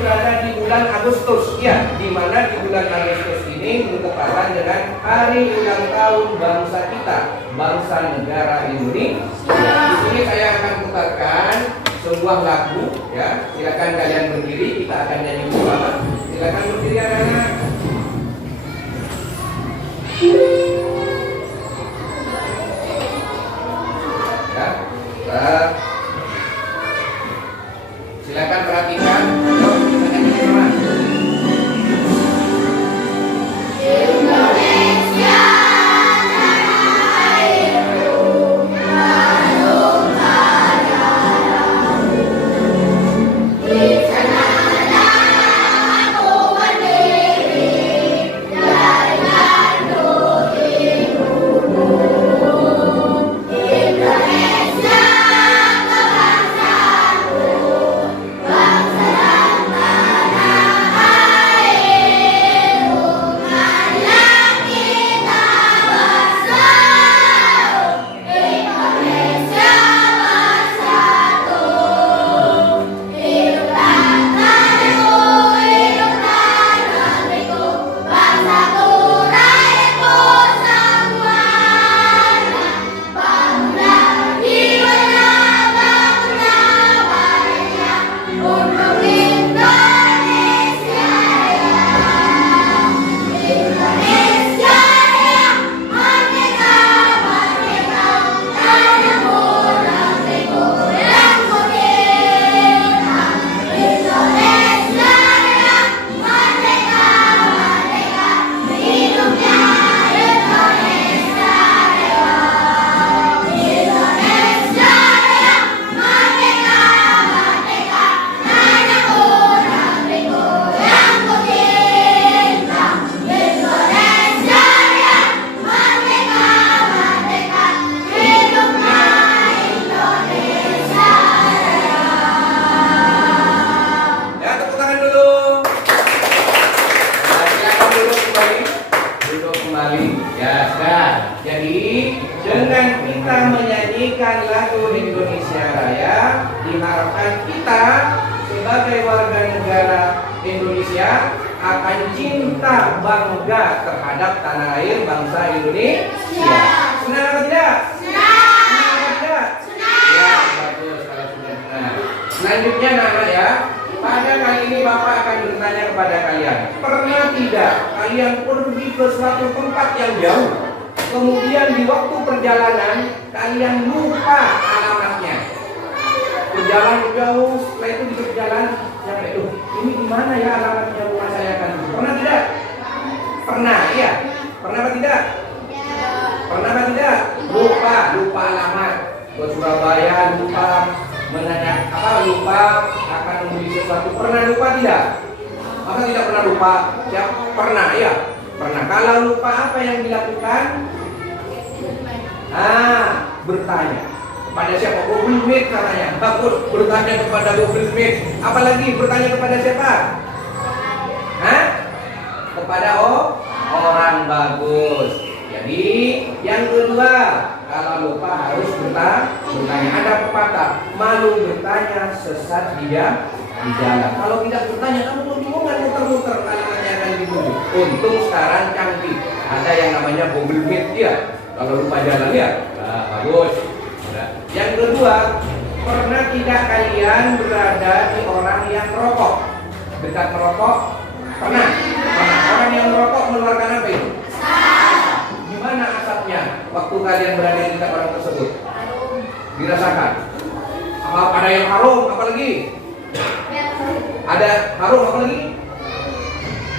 berada di bulan Agustus, ya, di mana di bulan Agustus ini bertepatan dengan hari ulang tahun bangsa kita, bangsa negara Indonesia. Di sini saya akan putarkan sebuah lagu, ya. Silakan kalian berdiri, kita akan nyanyi bersama. Silakan berdiri anak-anak. Ya, silakan perhatikan. Yuk, kita nyanyi bersama. Indonesia tanah airku, harum darahku. Di sanalah aku berdiri, jalan untuk ibuku. Indonesia kebangsaanku, bangsa dan tanah airku. Marilah kita bersatu, Indonesia bersatu. Hiduplah tanahku, hiduplah negeriku, bangsaku, rakyatku semuanya. Bangunlah jiwanya, bangunlah badannya, untuk Indonesia Raya. Indonesia Raya, merdeka, merdeka, tanahku, negeriku yang ku cinta. Indonesia Raya, merdeka, merdeka, hidupnya Indonesia Raya. Indonesia Raya, merdeka, merdeka, tanahku, negeriku yang ku cinta. Indonesia Raya, merdeka, merdeka, hidupnya Indonesia Raya. Ya, tepuk tangan dulu. Nah, silakan duduk kembali. Duduk kembali. Ya, sudah. Jadi, dengan kita menyanyikan lagu Indonesia Raya, diharapkan kita sebagai warga negara Indonesia akan cinta bangga terhadap tanah air bangsa Indonesia. Senang atau tidak? Senang atau tidak? Ya, bagus kalau sudah senang. Selanjutnya anak-anak ya, pada kali ini Bapak akan bertanya kepada kalian, pernah tidak kalian pergi ke suatu tempat yang jauh, kemudian di waktu perjalanan kalian lupa alamatnya? Berjalan jauh, setelah itu di perjalanan, sampai itu ini di mana ya alamatnya rumah saya kan? Pernah tidak? Pernah, iya. Pernah apa tidak? Pernah apa tidak? Lupa alamat. Ke Surabaya lupa, menanya lupa akan membeli sesuatu. Pernah lupa tidak? Maka tidak pernah lupa. Ya, pernah ya. Pernah. Kalau lupa apa yang dilakukan? Bertanya kepada siapa? Google Meet katanya. Bagus, bertanya kepada Google Meet. Apalagi bertanya kepada siapa? Kepada orang. Bagus. Jadi yang kedua, kalau lupa harus bertanya. Ada pepatah, malu bertanya sesat di jalan. Kalau tidak bertanya, kamu kebingungan muter-muter, alamatnya akan dibunuh. Untung sekarang canggih, ada yang namanya Google Meet ya. Kalau lupa jalan ya, bagus. Yang kedua, pernah tidak kalian berada di orang yang merokok? Dekat merokok? Pernah? Orang yang merokok mengeluarkan apa itu? Gimana asapnya waktu kalian berada di dekat orang tersebut? Dirasakan? Ada yang harum, apalagi? Ada harum, apalagi?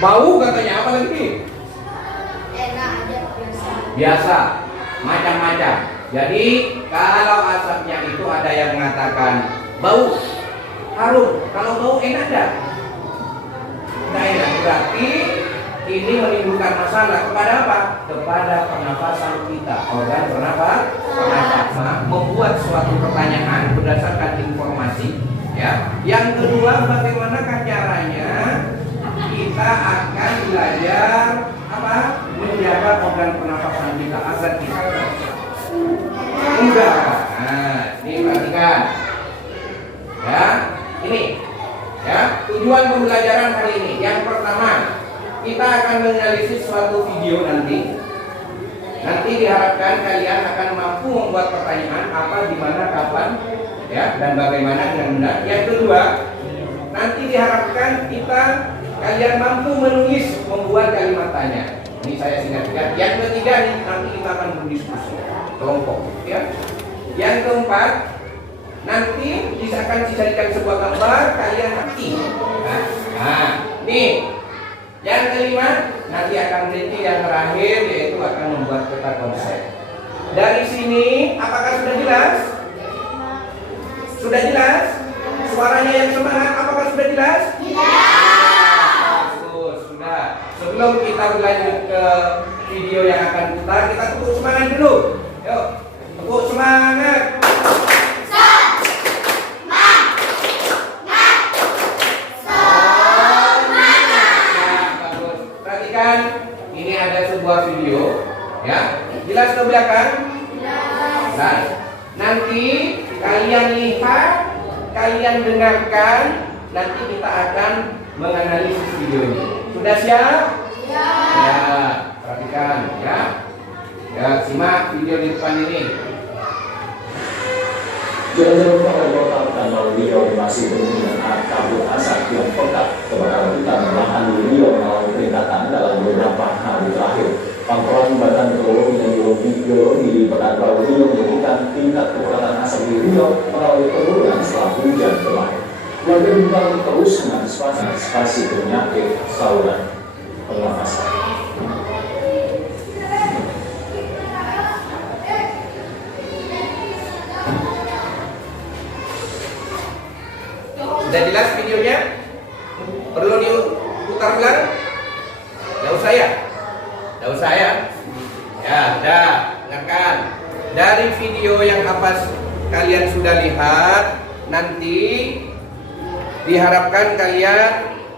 Bau katanya, apalagi? Enak aja, Biasa, macam-macam. Jadi kalau asapnya itu ada yang mengatakan bau, harum. Kalau bau enak dah? Nah, enak. Berarti ini menimbulkan masalah kepada apa? Kepada pernafasan kita. Organ pernafasan membuat suatu pertanyaan berdasarkan informasi. Ya. Yang kedua, bagaimanakah caranya kita akan belajar menjaga organ pernafasan kita agar kita enggak. Nah, ini perhatikan. Ya, ini Ya, tujuan pembelajaran hari ini. Yang pertama, kita akan menganalisis suatu video nanti. Nanti diharapkan kalian akan mampu membuat pertanyaan apa, di mana, kapan, ya, dan bagaimana dengan benar. Yang kedua, nanti diharapkan kalian mampu menulis, membuat kalimat tanya. Ini saya singkat-singkat. Yang ketiga nih, nanti kita akan berdiskusi kelompok, ya. Yang keempat, nanti akan dijadikan sebuah gambar, kalian ngerti. Nah, nih. Yang kelima, nanti akan meneliti. Yang terakhir yaitu akan membuat peta konsep. Dari sini, apakah sudah jelas? Sudah jelas? Suaranya yang semangat, apakah sudah jelas? Bagus, sudah. Sebelum kita berlanjut ke video yang akan putar, kita tepuk semangat dulu. Yuk, tepuk semangat. Ini ada sebuah video, ya, jelas ke belakang? Jelas. Nanti kalian lihat, kalian dengarkan, nanti kita akan menganalisis video ini. Sudah siap? Ya, perhatikan, ya. Ya, simak video di depan ini. Jalan-jalan lokal Danau Riau masih berhubungan kabut asap yang pekat. Kebakaran hutan lahan di Riau mengalami peningkatan dalam beberapa hari terakhir. Pangkalan Badan Geologi dan Geologi di Pekanbaru Riau menyebutkan tingkat kebakaran asap di Riau mengalami penurunan setelah hujan kemarin. Warga diimbau terus mengantisipasi penyakit saluran pernafasan. Sudah jelas videonya? Perlu diputar ulang? Tidak usah ya? Tidak usah ya? Ya, dah, dengarkan. Dari video yang kalian sudah lihat, nanti diharapkan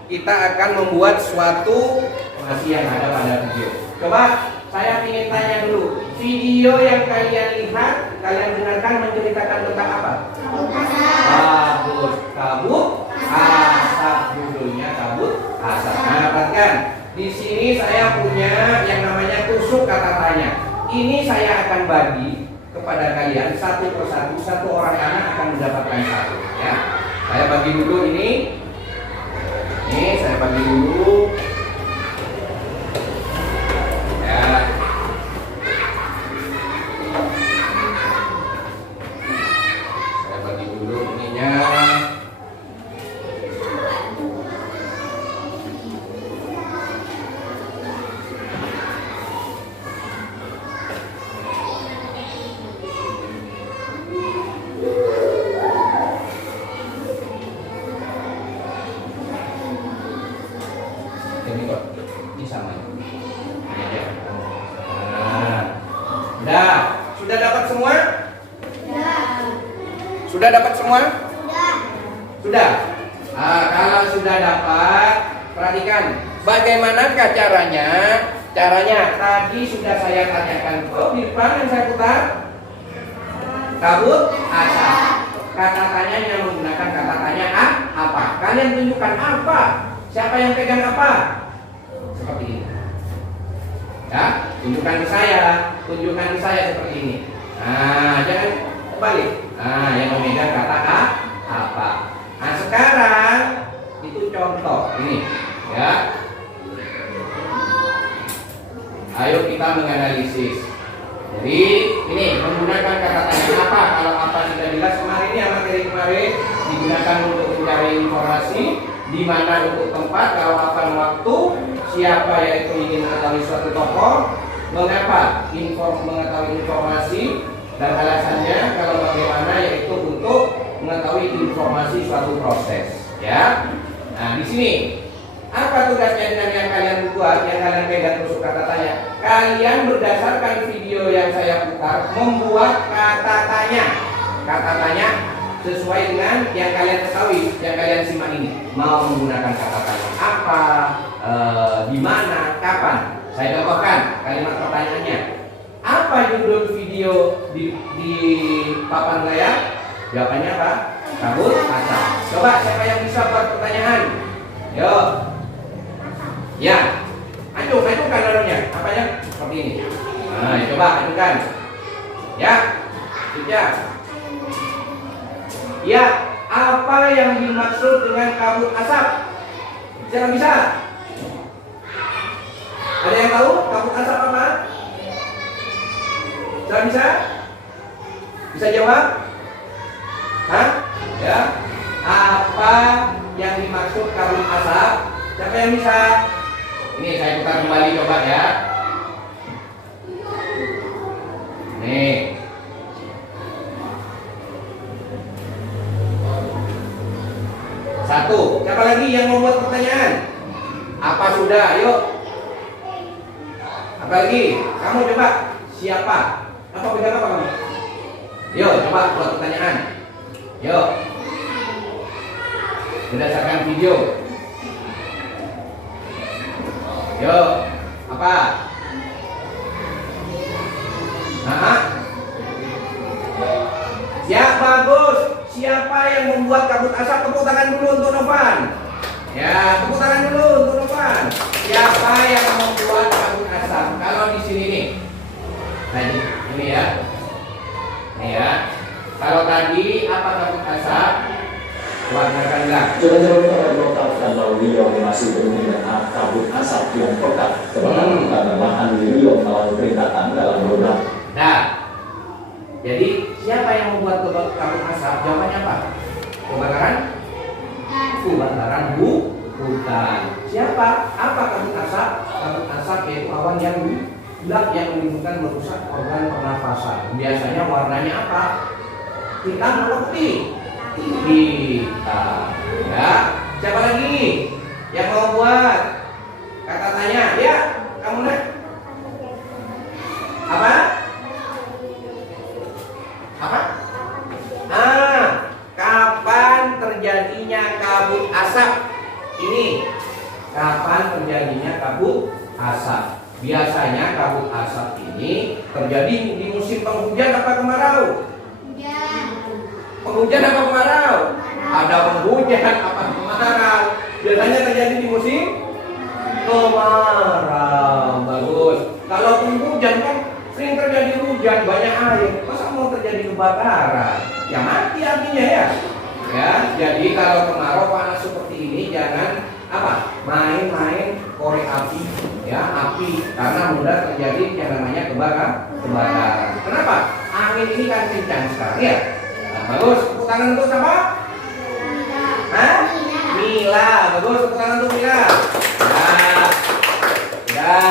kita akan membuat suatu informasi yang ada pada video. Coba saya ingin tanya dulu, video yang kalian lihat, kalian dengarkan menceritakan tentang apa? Kabut, asap, judulnya kabut asap. Nah, perhatikan, di sini saya punya yang namanya tusuk kata tanya. Ini saya akan bagi kepada kalian satu persatu, satu orang anak akan mendapatkan satu. Ya, saya bagi dulu ini. Ini saya bagi dulu. Ya. Saya bagi dulu ininya. Ini sama. Nah, sudah dapat semua? Sudah dapat semua? Sudah. Kalau sudah dapat, perhatikan. Bagaimanakah caranya? Caranya tadi sudah saya tanyakan. Oh, di depan yang saya putar. Kabut asap. Kata tanyanya menggunakan kata tanya apa? Kalian tunjukkan apa? Siapa yang pegang apa? Seperti ini. Ya, tunjukkan ke saya seperti ini. Nah, jangan kembali. Nah, yang memegang kata apa? Nah, sekarang itu contoh ini, ya. Ayo kita menganalisis. Jadi ini menggunakan kata tanya apa. Kalau apa sudah jelas kemarin ya, materi kemarin digunakan untuk mencari informasi. Di mana untuk tempat, kalau kapan waktu, siapa yaitu ingin mengetahui suatu tokoh, mengapa mengetahui informasi, dan alasannya kalau bagaimana yaitu untuk mengetahui informasi suatu proses, ya. Nah, di sini apa tugasnya dengan yang kalian buat, yang kalian pegang tusuk kata tanya? Kalian berdasarkan video yang saya putar membuat kata tanya sesuai dengan yang kalian ketahui, yang kalian simak ini. Mau menggunakan kata tanya apa, di mana, kapan. Saya contohkan kalimat pertanyaannya. Apa judul video di papan layar? Jawabannya apa? kabut asap. Coba siapa yang bisa buat pertanyaan? Yo. Ya. Ajukan dalamnya. Apanya? Seperti ini. Nah, coba ajukan. Ya. Ya. Ya, apa yang dimaksud dengan kabut asap? Siapa bisa? Ada yang tahu kabut asap apa? Siapa bisa? Bisa jawab? Hah? Ya. Apa yang dimaksud kabut asap? Siapa yang bisa? Ini saya putar kembali coba ya. Nih. Satu. Siapa lagi yang membuat pertanyaan? Apa sudah? Yuk. Apa lagi? Kamu coba. Siapa? Apa pegang apa kamu? Yuk, coba buat pertanyaan. Yuk. Berdasarkan video. Yuk. Apa? Nah. Ya, bagus. Siapa yang membuat kabut asap? Tepuk tangan dulu untuk Novan. Ya, tepuk tangan dulu untuk Novan. Siapa yang membuat kabut asap? Kalau di sini nih. Nah, ini ya. Nih ya. Kalau tadi apa kabut asap? Warnakanlah. Coba-coba kita mengungkapkan bahwa Riau masih dengan kabut asap yang pekat kebakaran hutan dan lahan di Riau melalui peringatan dalam beberapa. Nah, jadi siapa yang membuat kabut asap? Jawabannya apa? Kebakaran hutan. Siapa? Apa kabut asap? Kabut asap yaitu awan yang gelap yang menimbulkan merusak organ pernafasan. Biasanya warnanya apa? Hitam atau putih? Hitam. Ya. Siapa lagi yang mau buat? Kakak tanya. Ya, kamu nak? Apa? Apa? Kapan terjadinya kabut asap? Ini kapan terjadinya kabut asap? Biasanya kabut asap ini terjadi di musim penghujan apa kemarau? Penghujan apa kemarau? Ada penghujan apa kemarau? Biasanya terjadi di musim kemarau. Bagus. Kalau penghujan kan sering terjadi hujan, banyak air. Masa mau terjadi kebakaran? Ya mati artinya ya. Ya, jadi kalau kemarau panas seperti ini jangan apa? Main-main korek api, ya api, karena mudah terjadi yang namanya kebakaran. Kenapa? Angin ini kan kencang sekarang ya. Nah, bagus. Tepuk tangan untuk siapa? Hah? Mila. Bagus. Tepuk tangan untuk Mila. Nah, ya.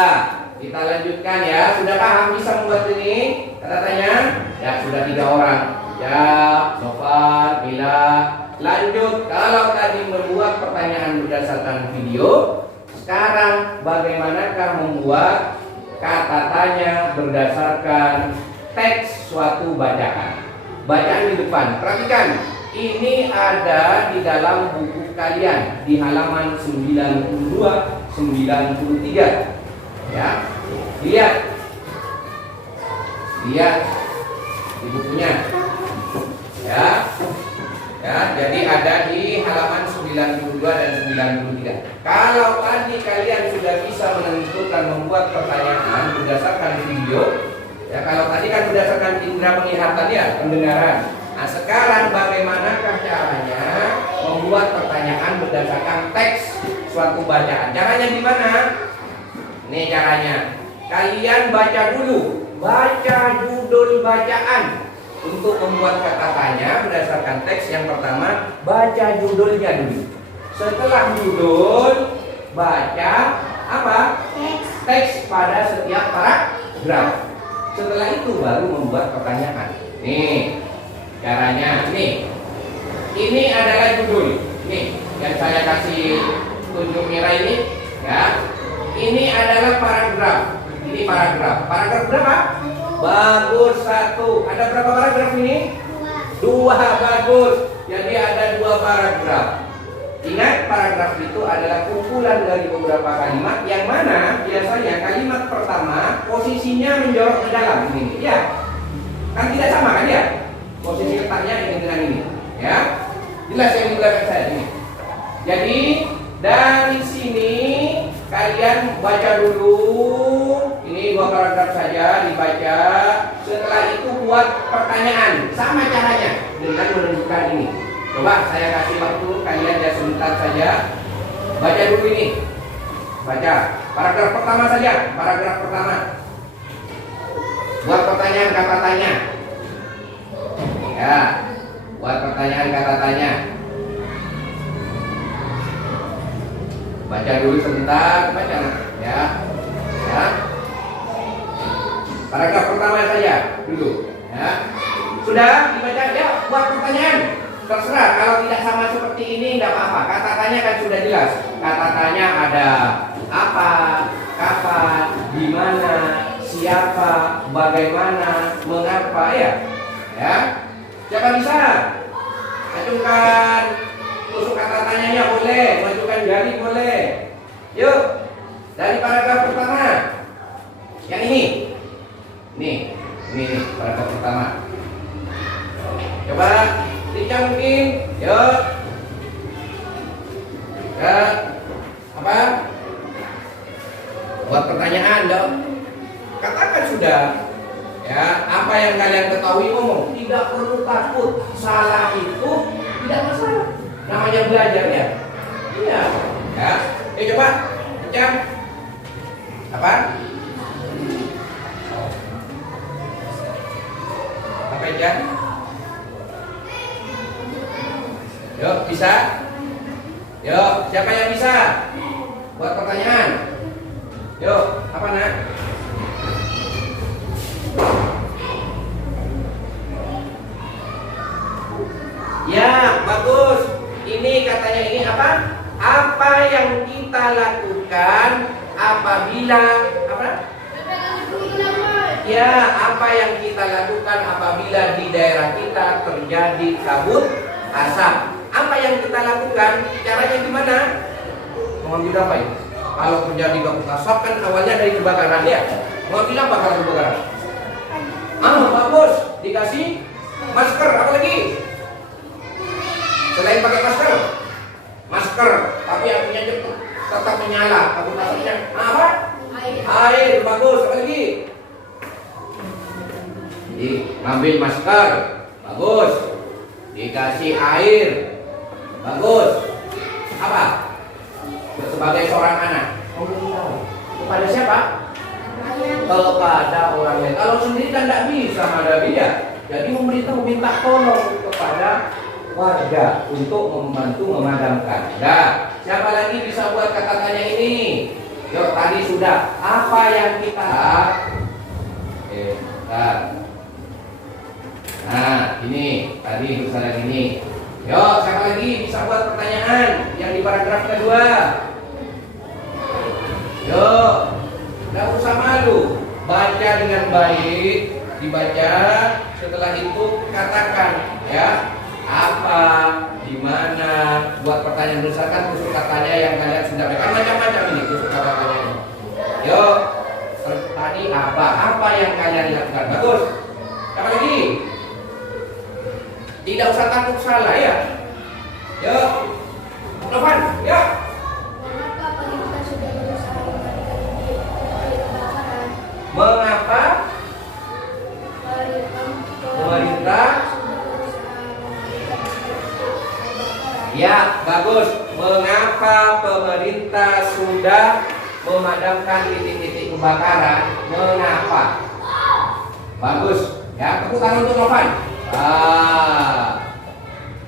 Kita lanjutkan ya. Sudah paham bisa membuat ini? Katanya? Ya sudah 3 orang. Ya, Sofan, Mila. Lanjut. Kalau tadi membuat pertanyaan berdasarkan video, sekarang bagaimanakah membuat kata tanya berdasarkan teks suatu bacaan? Bacaan di depan. Perhatikan. Ini ada di dalam buku kalian di halaman 92, 93. Ya. Lihat di bukunya ya, jadi ada di halaman 92 dan 93. Kalau tadi kalian sudah bisa menentukan membuat pertanyaan berdasarkan video ya, kalau tadi kan berdasarkan indera penglihatan ya, pendengaran. Nah sekarang bagaimanakah caranya membuat pertanyaan berdasarkan teks suatu bacaan? Caranya gimana? Ini caranya. Kalian baca dulu, baca judul bacaan. Untuk membuat kata tanya berdasarkan teks yang pertama, baca judulnya dulu. Setelah judul, baca apa? Teks pada setiap paragraf. Setelah itu baru membuat pertanyaan. Nih, caranya. Nih, ini adalah judul. Nih, yang saya kasih tunjuk merah ini, ya. Ini adalah paragraf. Ini paragraf. Paragraf berapa? Bagus 1. Ada berapa paragraf ini? 2. Bagus. Jadi ada 2 paragraf. Ingat, paragraf itu adalah kumpulan dari beberapa kalimat yang mana biasanya kalimat pertama posisinya menjorok ke dalam ini. Ya. Kan tidak sama kan ya? Posisi letaknya ini dengan ini. Ya. Jelas yang di belakang saya ini. Jadi dari sini kalian baca dulu. Ini 2 paragraf saja dibaca. Setelah itu buat pertanyaan. Sama caranya dengan menunjukkan ini. Coba saya kasih waktu kalian ya sebentar saja. Baca dulu ini. Baca paragraf pertama saja. Paragraf pertama. Buat pertanyaan kata tanya. Ya, buat pertanyaan kata tanya. Baca dulu sebentar, baca ya. Ya. Paragraf pertama saja dulu, ya. Sudah dibaca ya, buat pertanyaan. Terserah kalau tidak sama seperti ini tidak apa-apa. Kata tanya kan sudah jelas. Kata tanya ada apa, kapan, di mana, siapa, bagaimana, mengapa ya. Ya. Siapa bisa? Ajukan tusuk kata tanyanya boleh, majukan jari boleh. Yuk, dari paragraf pertama. Yang ini. Ini paragraf pertama. Coba Tica mungkin. Yuk. Ya. Apa? Buat pertanyaan dong. Katakan sudah. Ya, apa yang kalian ketahui ngomong. Tidak perlu takut. Salah itu tidak masalah. Namanya belajar ya. Iya. Ya. Coba. Baca. Apa? Apa aja? Yuk, bisa? Yuk, siapa yang bisa? Buat pertanyaan. Yuk, apa nak? Ya, bagus. Ini katanya ini apa? Apa yang kita lakukan apabila apa? Ya, apa yang kita lakukan apabila di daerah kita terjadi kabut asap? Apa yang kita lakukan? Caranya gimana? Mengambil apa ini? Kalau terjadi kabut asap kan awalnya dari kebakaran ya. Mengambil apa kalau kebakaran? Bagus. Dikasih masker, apa lagi? Selain pakai masker, tapi apinya tetap menyala. Kabut asapnya apa? Air, bagus. Apa lagi? Jadi ngambil masker, bagus. Dikasih air, bagus. Apa? Sebagai seorang anak, memberitahu kepada siapa? Kepada orang lain. Kalau sendiri kan tidak bisa menghadapi ya. Jadi memberitahu, minta tolong kepada warga untuk membantu memadamkan. Nah, siapa lagi bisa buat kata tanya ini? Yuk, tadi sudah. Apa yang kita? Nah, ini tadi misalnya ini. Yuk, siapa lagi bisa buat pertanyaan yang di paragraf kedua? Yuk, tidak usah malu. Baca dengan baik, dibaca. Setelah itu katakan, ya. Apa, di mana, buat pertanyaan misalkan tusuk katanya yang kalian sudah berikan macam-macam ini tusuk katanya ini. Yuk, tadi apa yang kalian lakukan? Bagus. Apa lagi? Tidak usah takut salah ya. Yuk, Novan, yuk. Mengapa pemerintah? Ya, bagus. Mengapa pemerintah sudah memadamkan titik-titik kebakaran? Mengapa? Bagus. Ya, tepuk tangan untuk Novan.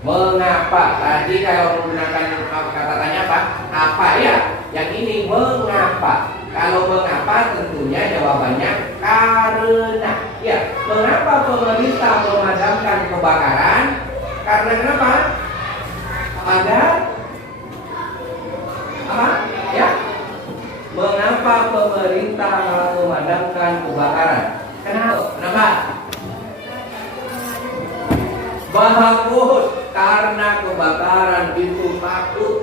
Mengapa? Tadi kalau menggunakan kata tanya apa? Apa ya? Yang ini mengapa? Kalau mengapa tentunya jawabannya karena. Ya, mengapa pemerintah memadamkan kebakaran? Karena kenapa? Ada apa? Ya. Mengapa pemerintah memadamkan kebakaran? Kenapa? Bagus, karena kebakaran itu takut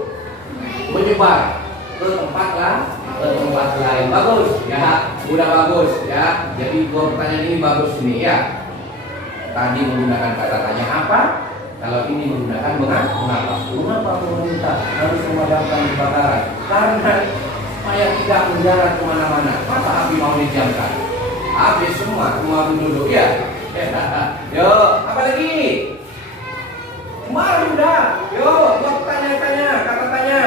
menyebar ke tempat lain. Bagus, ya, udah bagus, ya. Jadi dua pertanyaan ini bagus ini ya. Tadi menggunakan kata tanya apa? Kalau ini menggunakan mengapa? Mengapa pemerintah harus memadamkan kebakaran? Karena supaya tidak menjalar kemana-mana. Masa api mau didiamkan? Habis semua rumah penduduk ya. Yo, apa lagi? Mari udah. Yo, buat tanya-tanya, kata tanya.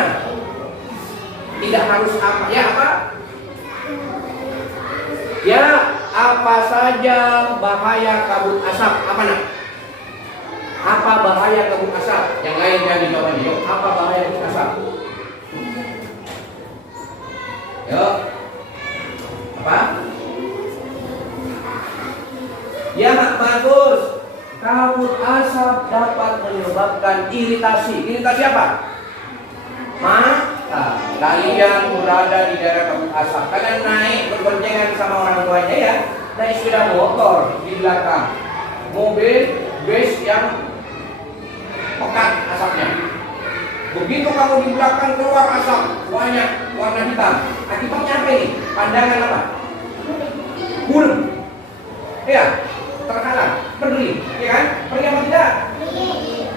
Tidak harus apa? Ya apa? Ya, apa saja bahaya kabut asap? Apa nak? Apa bahaya kabut asap? Yang lain jangan dijawab. Yuk, apa bahaya kabut asap? Yuk. Apa? Ya, bagus. Kabut asap dapat menyebabkan iritasi. Iritasi apa? Mata. Kalian berada di daerah kabut asap, kalian naik berboncengan sama orang tuanya ya, naik sepeda motor di belakang, mobil bus yang pekat asapnya. Begitu kamu di belakang keluar asap banyak warna hitam, akibatnya apa ini? Pandangan apa? Buram. Ya, terhalang, berdiri, ya kan? Pergi apa tidak?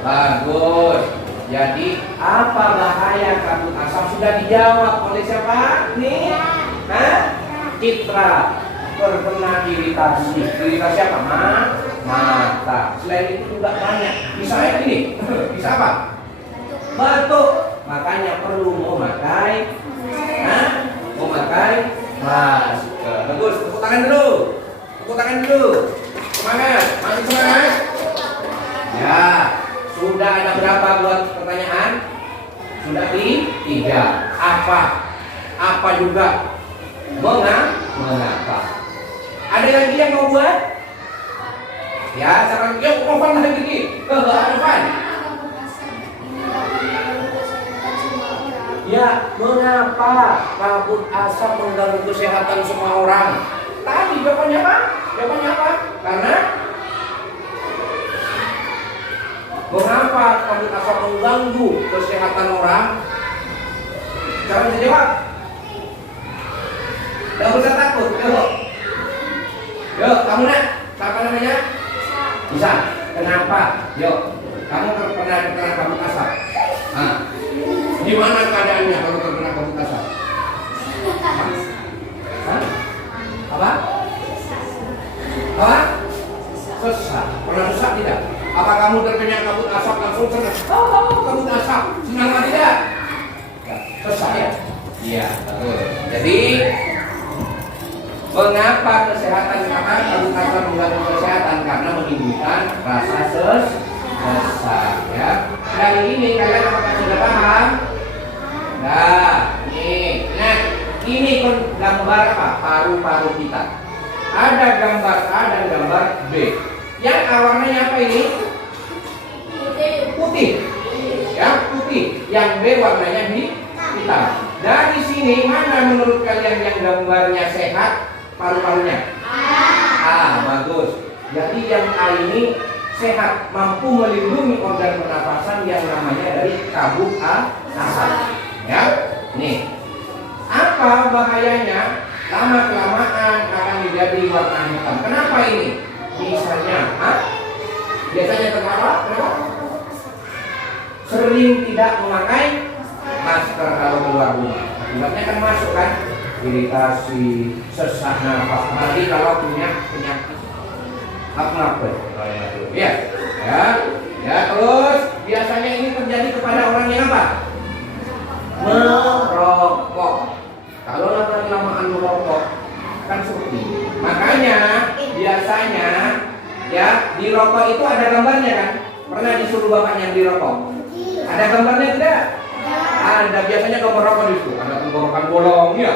Bagus. Jadi apa bahaya kabut asap sudah dijawab oleh siapa? Nih, Citra terkena iritasi. Iritasi apa? Mata. Selain itu juga banyak. Bisa ini, bisa apa? Batuk. Makanya perlu memakai masker. Bagus. Tepuk tangan dulu. Tepuk tangan dulu. Semangat. Masih semangat? Ya. Sudah ada berapa buat pertanyaan? Sudah 3. Apa? Apa juga? Mengapa? Ada lagi yang mau buat? Ya, sekarang yuk Novan lagi nih. Novan. Ya, mengapa kabut asap mengganggu kesehatan semua orang? Tadi jawabannya apa? Jawabannya apa? Karena mengapa kabut asap mengganggu kesehatan orang? Siapa bisa jawab? Tidak usah takut, yuk, kamu nak, siapa namanya? Bisa. Kenapa? Yuk, kamu pernah terkena kabut asap? Gimana keadaannya kalau terkena kabut asap? Apa? Sesak. Pernah sesak tidak? Apa kamu terkena kabut asap langsung senang? Kabut asap, senang atau tidak? Sesak ya? Iya, betul. Jadi mengapa kesehatan kabut asap mengganggu kesehatan? Karena menimbulkan rasa sesak ya. Dari ini kalian apakah sudah paham? Nah, ini gambar apa? Paru-paru kita. Ada gambar A dan gambar B. Yang warnanya apa ini? Putih. Ya, putih. Yang B warnanya hitam. Dari sini mana menurut kalian yang gambarnya sehat paru-parunya? Bagus. Jadi yang A ini sehat, mampu melindungi organ pernapasan yang namanya dari kabut asap. Ya, nih. Apa bahayanya? Lama-kelamaan akan menjadi warna hitam. Kenapa ini? Biasanya kenapa? Sering tidak memakai masker kalau keluar rumah. Akibatnya kan masuk kan? Iritasi, sesak nafas. Apalagi kalau punya penyakit apnea. Ya, terus biasanya ini terjadi kepada orang yang apa? Merokok. Kalau lama-lamaan merokok kan seperti. Makanya biasanya ya di rokok itu ada gambarnya kan? Pernah disuruh bapaknya dirokok? Ada gambarnya tidak? Ada, biasanya gambar rokok di situ. Ada tenggorokan bolong ya,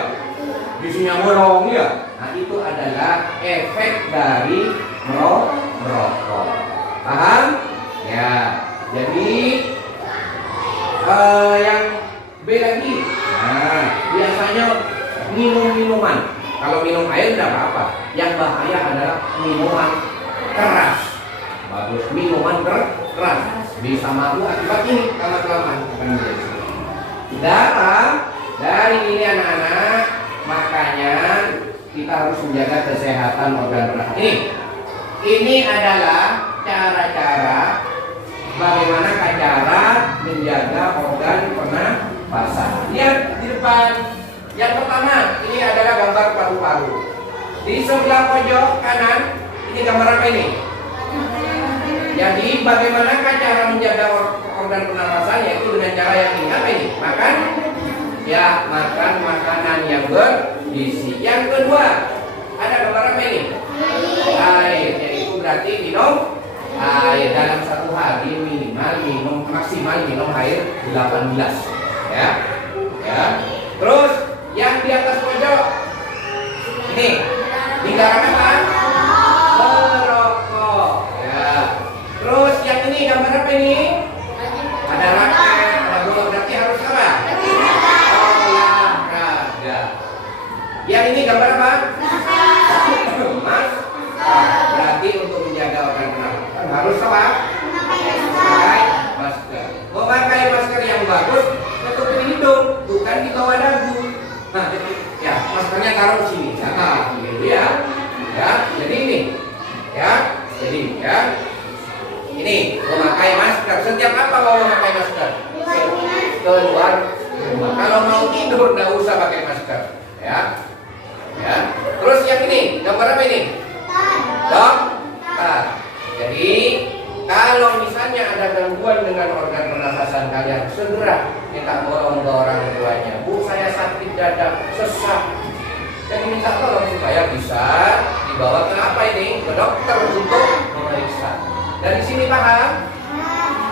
isinya bolong ya. Nah itu adalah efek dari merokok. Paham? Ya. Jadi yang B lagi. Nah, biasanya minum-minuman. Kalau minum air tidak apa-apa. Yang bahaya adalah minuman keras. Bagus, minuman keras bisa mabuk akibat ini karena kelamaan akan menjadi. Dari ini anak-anak, makanya kita harus menjaga kesehatan organ pernafasan. Ini adalah cara-cara bagaimana cara menjaga organ pernapasan. Lihat di depan. Yang pertama, ini adalah gambar paru-paru. Di sebelah pojok kanan, ini gambar apa ini? Jadi bagaimana cara menjaga organ pernapasan, yaitu dengan cara yang ini. Apa ini? Makan? Ya, makan makanan yang bergizi. Yang kedua, ada gambar apa ini? Air. Yaitu berarti minum air dalam satu hari maksimal minum air 8 gelas. Ya. Terus yang di atas pojok ini dilarang apa? Merokok. Ya. Terus yang ini gambar apa ini? Ada raket, ada bola, berarti harus apa? Olahraga. Yang ini gambar apa? Mas. Berarti untuk menjaga organ pernapasan harus apa? Memakai masker. Memakai masker yang bagus tutup hidung, bukan di bawah dagu. Nah, ya maskernya taruh di sini. Nah, gitu ya. Ya, jadi ini. Ya, jadi ya. Ini memakai masker. Setiap apa mau memakai masker? Keluar rumah. Kalau mau tidur nggak usah pakai masker. Ya. Terus yang ini, gambar apa ini? Dokter. Jadi kalau misalnya ada gangguan dengan organ pernafasan kalian, segera minta tolong ke orang tuanya. Bu, saya sakit dada, sesak. Jadi minta tolong supaya bisa dibawa ke apa ini? Ke dokter untuk memeriksa. Dari sini paham?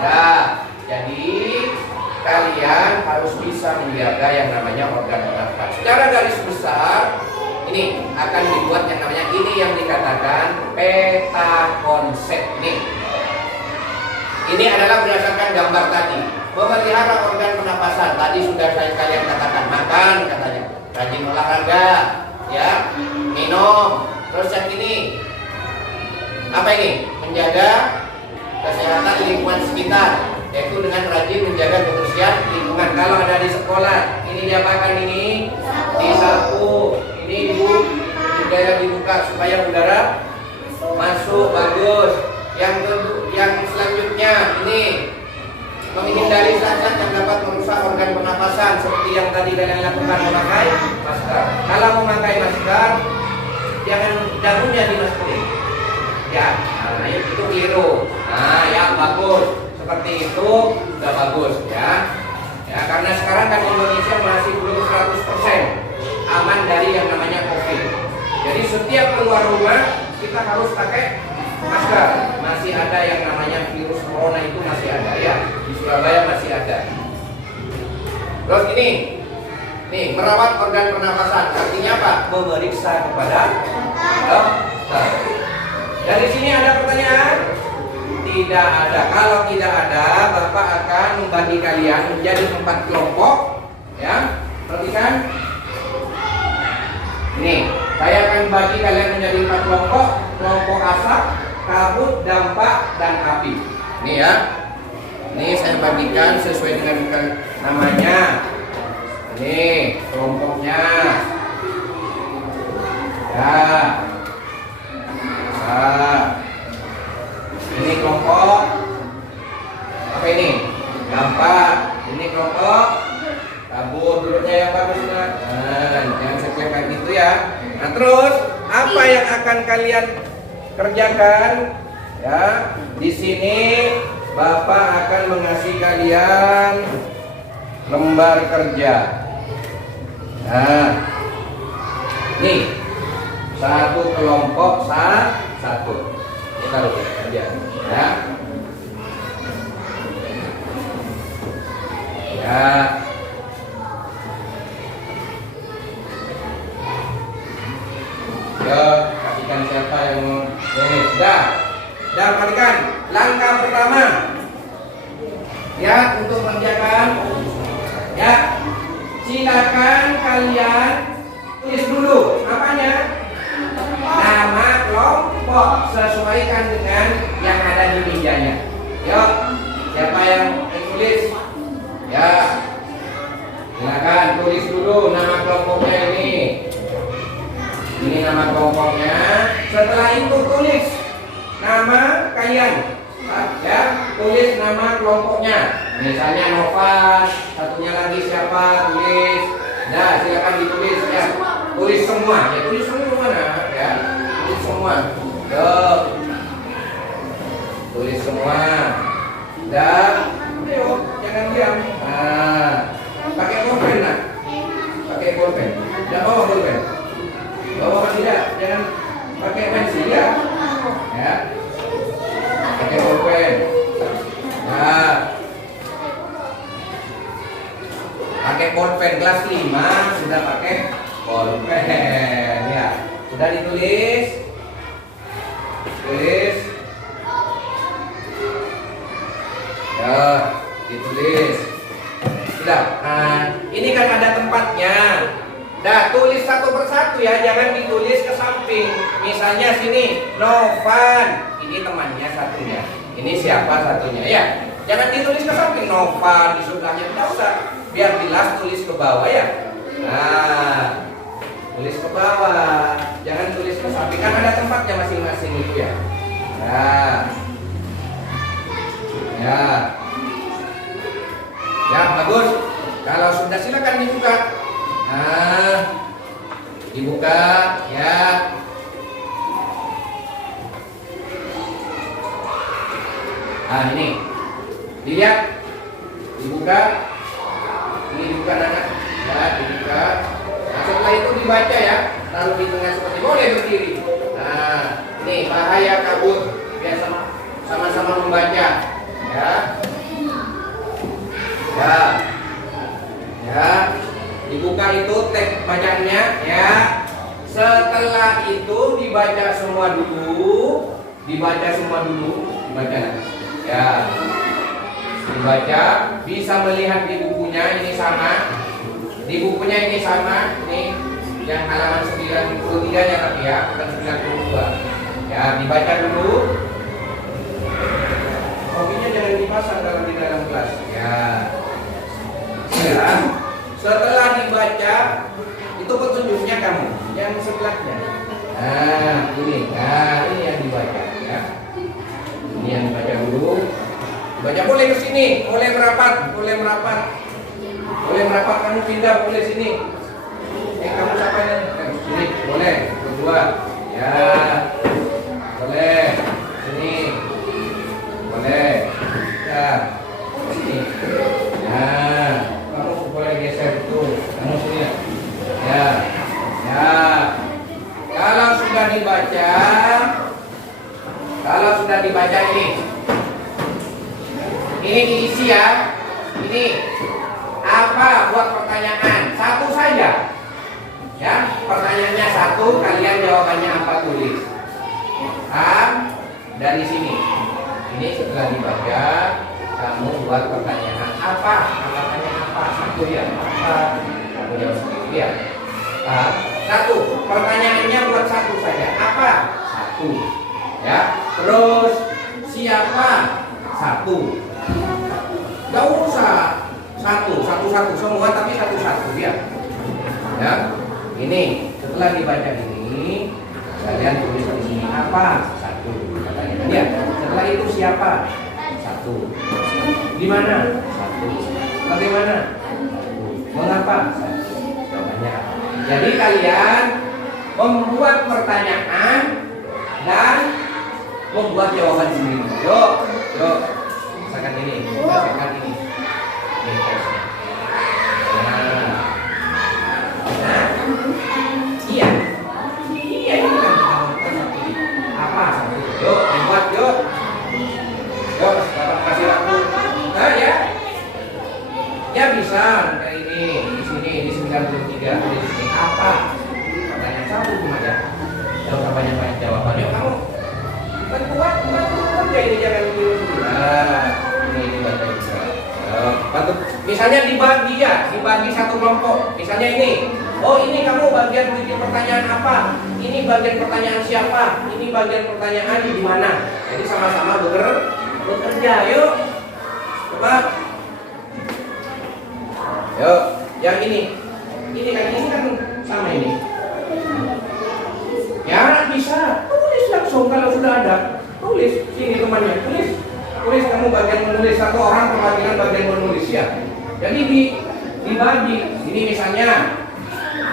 Nah, jadi kalian harus bisa menjaga yang namanya organ pernafasan. Secara garis besar, ini akan dibuat yang namanya ini yang dikatakan peta konsep nih. Ini adalah berdasarkan gambar tadi. Memelihara organ pernapasan. Tadi sudah saya kalian katakan makan katanya, rajin olahraga, ya, minum. Terus yang ini apa ini? Menjaga kesehatan lingkungan sekitar, yaitu dengan rajin menjaga kebersihan lingkungan. Kalau ada di sekolah, ini diapakan ini? Disapu. Ini udara dibuka supaya udara masuk bagus. Yang selanjutnya ini menghindari zat-zat yang dapat merusak organ pernapasan seperti yang tadi kalian lakukan, memakai masker. Kalau memakai masker, jangan dagunya dimasukin. Ya, nah itu keliru. Nah, yang bagus seperti itu sudah bagus ya. Ya, karena sekarang kan Indonesia masih belum 100% aman dari yang namanya COVID. Jadi setiap keluar rumah kita harus pakai masker. Masih ada yang namanya virus corona itu masih ada ya. Di Surabaya masih ada. Terus ini, nih merawat organ pernapasan artinya apa? Memeriksa kepada dokter. Dari sini ada pertanyaan? Tidak ada. Kalau tidak ada, Bapak akan membagi kalian menjadi 4 kelompok. Ya, perhatikan. Ini, saya akan bagi kalian menjadi 4 kelompok. Kelompok asap, kabut, dampak, dan api. Ini ya. Ini saya bagikan sesuai dengan namanya. Ini kelompoknya. Ya. Ini kelompok apa ini? Dampak. Ini kelompok kabut. Duduknya yang bagus nah. Jangan sesuaikan gitu ya. Nah terus apa yang akan kalian kerjakan? Ya, di sini Bapak akan mengasih kalian lembar kerja. Nah, nih satu kelompok satu. Kita taruh kerja, ya. Ya. Ya, kasihkan siapa yang ini sudah. Dan perhatikan langkah pertama ya untuk mengerjakan ya, silakan kalian tulis dulu apanya, nama kelompok sesuaikan dengan yang ada di mejanya. Yuk, siapa yang tulis ya, silakan tulis dulu nama kelompoknya ini nama kelompoknya. Setelah itu tulis nama kalian ya, tulis nama nama kelompoknya. Misalnya Nova, satunya lagi siapa, tulis. Nah, silakan ditulis ya. Tulis semua, ya tulis semua nah, ya. Tulis semua. Tuh. Tulis semua. Dan ayo, jangan diam. Nah, pakai bolpen nah. Pakai bolpen. Jangan bawa bolpen. Bawa tidak, jangan pakai pensil ya. Ya. Pakai bolpen. Nah. Pakai bolpen kelas 5 sudah pakai bolpen ya. Sudah ditulis. Tulis. Ya, ditulis. Sudah. Nah, ini kan ada tempatnya. Dah, tulis satu persatu ya, jangan ditulis ke samping. Misalnya sini, Novan. Ini temannya satunya. Ini siapa satunya ya? Jangan ditulis ke samping Novan di sebelahnya, tidak usah. Biar jelas tulis ke bawah ya. Nah, tulis ke bawah. Jangan tulis ke samping, kan ada tempatnya masing-masing itu ya. Nah. Ya. Ya, bagus. Kalau sudah silakan dibuka. Nah, dibuka ya. Nah, ini. Dilihat. Dibuka. Ini dibuka anak. Ya, dibuka. Nah, setelah itu dibaca ya. Taruh di tengah seperti boleh berdiri. Nah, ini bahaya kabut. Biar sama-sama membaca. Ya. Ya. Ya. Dibuka itu teks bacanya ya. Setelah itu dibaca semua dulu. Dibaca semua dulu. Dibaca. Ya. Dibaca, bisa melihat di bukunya ini sama. Di bukunya ini sama. Ini yang halaman 93-nya tapi ya, bukan 92. Ya, dibaca dulu. Kopinya jangan dipasang kalau di dalam kelas. Ya. Ya. Setelah dibaca, itu petunjuknya kamu yang sebelahnya. Nah, ini. Nah, ini yang dibaca ya. Ini yang dibaca dulu. Baca boleh ke sini, boleh merapat, boleh merapat. Boleh merapat, kamu pindah boleh sini. Kamu siapa yang sini? Boleh, berdua. Ya. Boleh. Sini. Boleh. Ya. Sini. Nah, kamu boleh geser itu. Kamu sini. Ya. Ya. Kalau sudah dibaca ini. Ini diisi ya. Ini apa buat pertanyaan? Satu saja. Ya, pertanyaannya satu, kalian jawabannya apa tulis. Dari sini. Ini setelah dibaca, kamu buat pertanyaan apa? Pertanyaan apa? Satu ya. Apa? Kamu jawab sendiri ya. Satu. Pertanyaannya buat satu saja. Apa? Satu. Ya. Terus siapa? Satu. Gak usah satu semua, tapi satu ya. Ya, ini setelah dibaca ini, kalian tulis di sini apa? Satu. Pertanyaan ya. Setelah itu siapa? Satu. Di mana? Satu. Bagaimana? Satu. Mengapa? Satu. Jawabannya. Jadi kalian membuat pertanyaan dan membuat jawaban sendiri. Yuk. Misalkan ini. Ini teksnya. Nah. Iya. Iya ini kan apa? Satu. Yuk, dibuat yuk. Yuk, Bapak kasih aku. Nah ya. Ya bisa kayak ini. Di sini di 93 di sini apa? Pertanyaan satu cuma ya. Jangan banyak jawaban. Yuk kamu. Kan kuat kerja ini jangan dulu. Nah, ini baca juga. Misalnya dibagi satu kelompok. Misalnya ini. Oh, ini kamu bagian bikin pertanyaan apa? Ini bagian pertanyaan siapa? Ini bagian pertanyaan di mana? Jadi sama-sama bekerja. Yuk. Coba. Yuk, yang ini. Ini kan sama ini. Ya, bisa. Tulis langsung kalau sudah ada. Tulis sini temannya. Tulis kamu bagian menulis, satu orang perwakilan bagian menulis ya. Jadi dibagi. Ini misalnya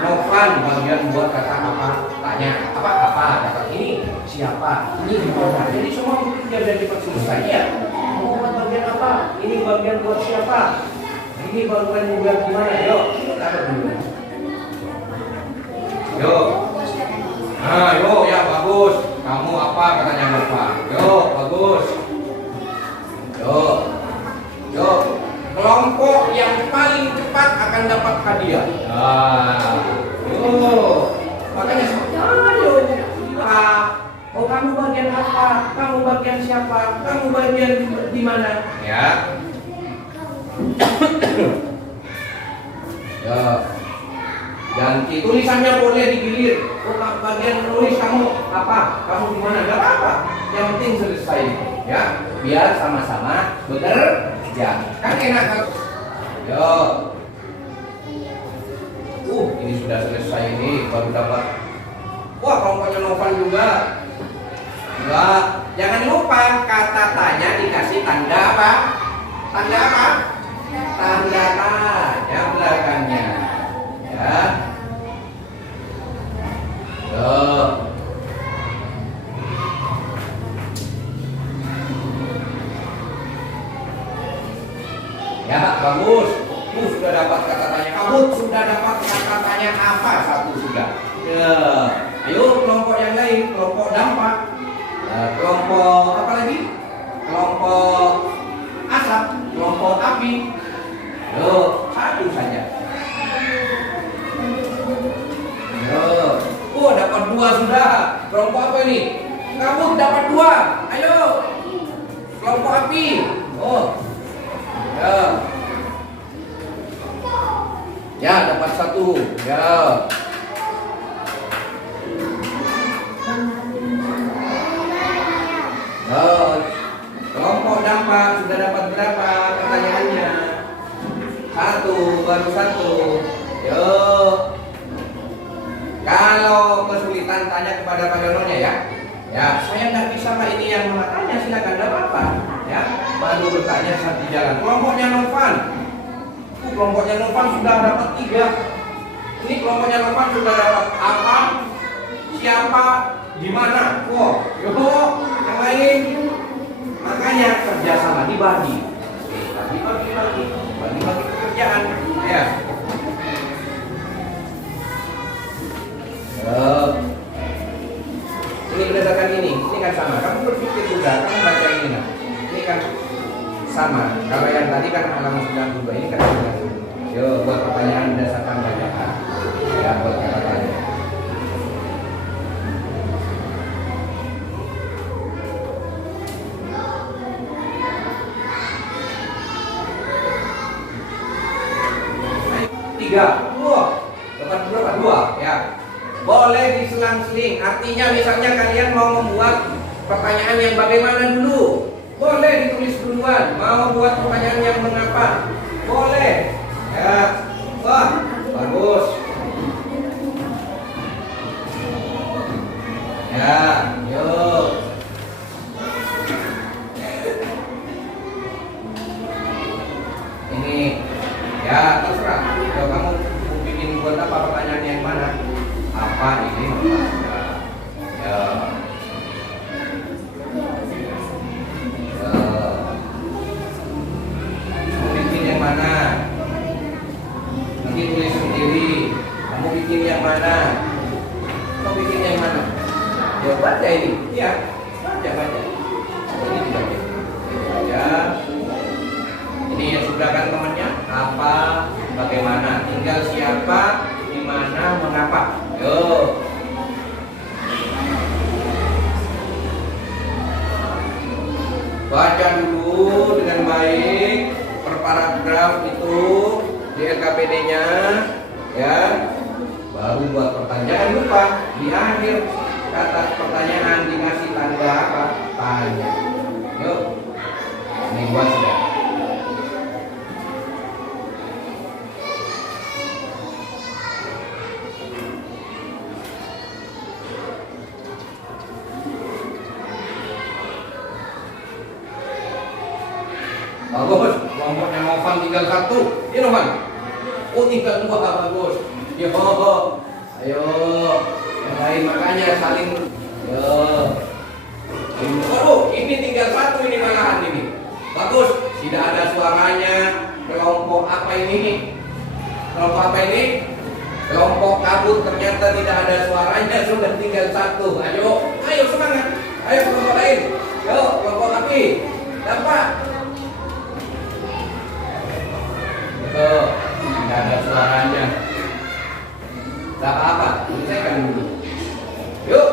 Novan bagian buat kata apa, tanya apa, kata ini siapa, ini gimana. Jadi semua itu jadi selesai ya. Mau buat bagian apa? Ini bagian buat siapa? Ini bagian buat gimana? Yuk, kita dulu. Yuk. Nah, yuk ya bagus. Kamu apa katanya Novan? Yuk, bagus. Yuk. Kelompok yang paling cepat akan dapat hadiah. Makanya ayo. Oh, kamu bagian apa? Kamu bagian siapa? Kamu bagian di mana? Ya. Ya. Ganti tulisannya boleh digilir. Oh, bagian nulis kamu apa? Kamu di mana? Enggak apa-apa. Yang penting selesai. Ya, biar sama-sama bekerja. Kan enak kan? Yo. Ini sudah selesai ini, baru dapat. Wah, kelompoknya Novan juga. Enggak, jangan lupa kata tanya dikasih tanda apa? Tanda apa? Tanda tanya belakangnya. Ya. Yo. Ya, bagus. Sudah dapat kata tanya. Kamu sudah dapat kata tanya apa? Satu sudah. Ya. Ayo kelompok yang lain, kelompok dampak. Kelompok apa lagi? Kelompok asap, kelompok api. Yo, satu saja. Yo. Dapat dua sudah. Kelompok apa ini? Kamu dapat dua. Ayo. Kelompok api. Ya, dapat satu. Ya. Kelompok dampak sudah dapat berapa pertanyaannya? Satu, baru satu. Yo. Kalau kesulitan tanya kepada Pak Dononya ya. Ya, saya nggak bisa Pak ini yang tanya, silakan, enggak apa-apa. Ya, baru bertanya saat di jalan. Kelompoknya Novan. Kelompoknya Novan sudah dapat 3. Ini kelompoknya Novan sudah dapat apa? Siapa? Di mana? Yang lain. Makanya kerjasama dibagi. Bagi pekerjaan. Ya. Ini berdasarkan ini kan sama. Kamu berpikir juga, kamu baca ini nah. Ini kan sama. Kalau yang tadi kan halaman 92, ini kan sama. Yo, buat pertanyaan berdasarkan bacaan. Ya, buat kata tanya. Tiga. Dapat berapa? 2. Ya. Boleh diselang-seling. Artinya misalnya kalian mau membuat pertanyaan yang bagaimana dulu. Boleh ditulis duluan. Mau buat pertanyaan yang mengapa. Boleh. Ya. Wah, bagus. Ya, yuk. Ini. Ya, terserah. Kalau kamu bikin buat apa pertanyaan yang mana? Apa ini? Ya. Kamu bikin yang mana? Nanti tulis sendiri. Kamu bikin yang mana? Kamu bikin yang mana? Ya baca ini. Ya, baca. Ini dibaca. Ya. Ini yang sudah kan temannya. Apa? Bagaimana? Tinggal siapa? Di mana? Mengapa? Yo. Baca dulu dengan baik per paragraf itu di LKPD-nya, ya. Baru buat pertanyaan. Lupa di akhir kata pertanyaan dikasih tanda apa? Tanya. Yuk. Ini buat sudah. Bagus. Kelompoknya Novan tinggal 1. Ini Novan. Oh, tinggal 2. Bagus. Yo. Ayo. Yang lain makanya saling. Yo. Waduh, ini tinggal 1 ini malahan ini. Bagus. Tidak ada suaranya. Kelompok apa ini? Kelompok apa ini? Kelompok kabut ternyata tidak ada suaranya, sudah tinggal 1. Ayo semangat. Ayo kelompok lain. Yo, kelompok api. Dapat. Tidak ada suaranya. Tak apa-apa, selesaikan dulu. Yuk.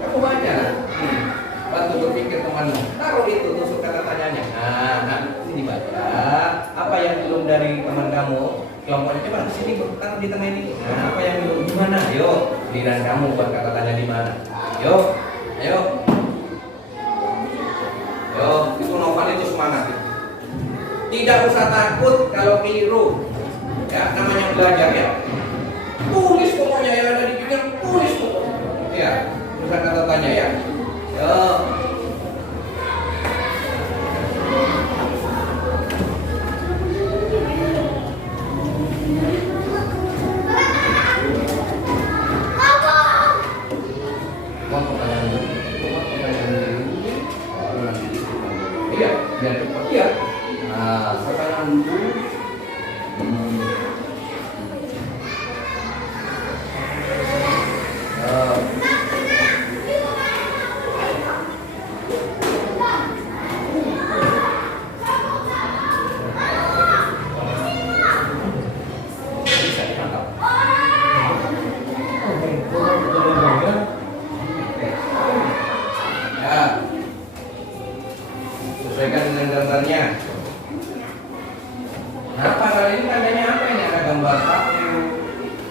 Kamu baca. Bantu berpikir temanmu. Taruh itu tusuk kata tanyanya. Nah, sini baca. Apa yang belum dari teman kamu? Kelompoknya coba sini taruh di tengah ini. Nah, apa yang belum gimana? Yuk, giliran kamu buat kata tanya di mana? Yuk, ayo. Yo, itu Novan itu semangat. Tidak usah takut kalau keliru. Ya, namanya belajar ya. Tulis pokoknya yang ada di pikiran, tulis pokoknya. Ya, bukan kata tanya ya. Yo. Iya, biar cepat ya. Nah, sekarang dulu. Bisa ditangkap. Ya. Sesuaikan dengan gambarnya. Nah, pada ini tandanya apa ini? Ada gambar sapu,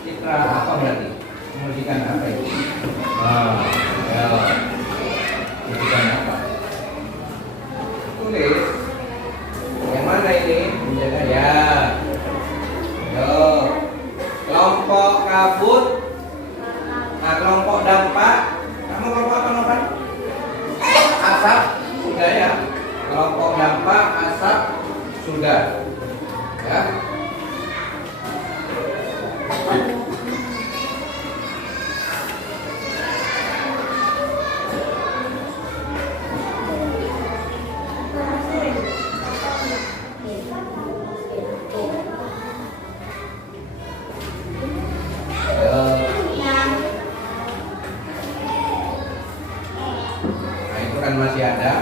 citra apa berarti? Menunjukkan apa itu? Ya. Menunjukkan apa? Tulis. Yang mana ini? Menjaga ya. Yo. Kelompok kabut. Nah, kelompok dampak. Kamu kelompok apa Novan? Asap. Sudah ya. Kelompok dampak asap sudah ya. Nah, itu kan masih ada.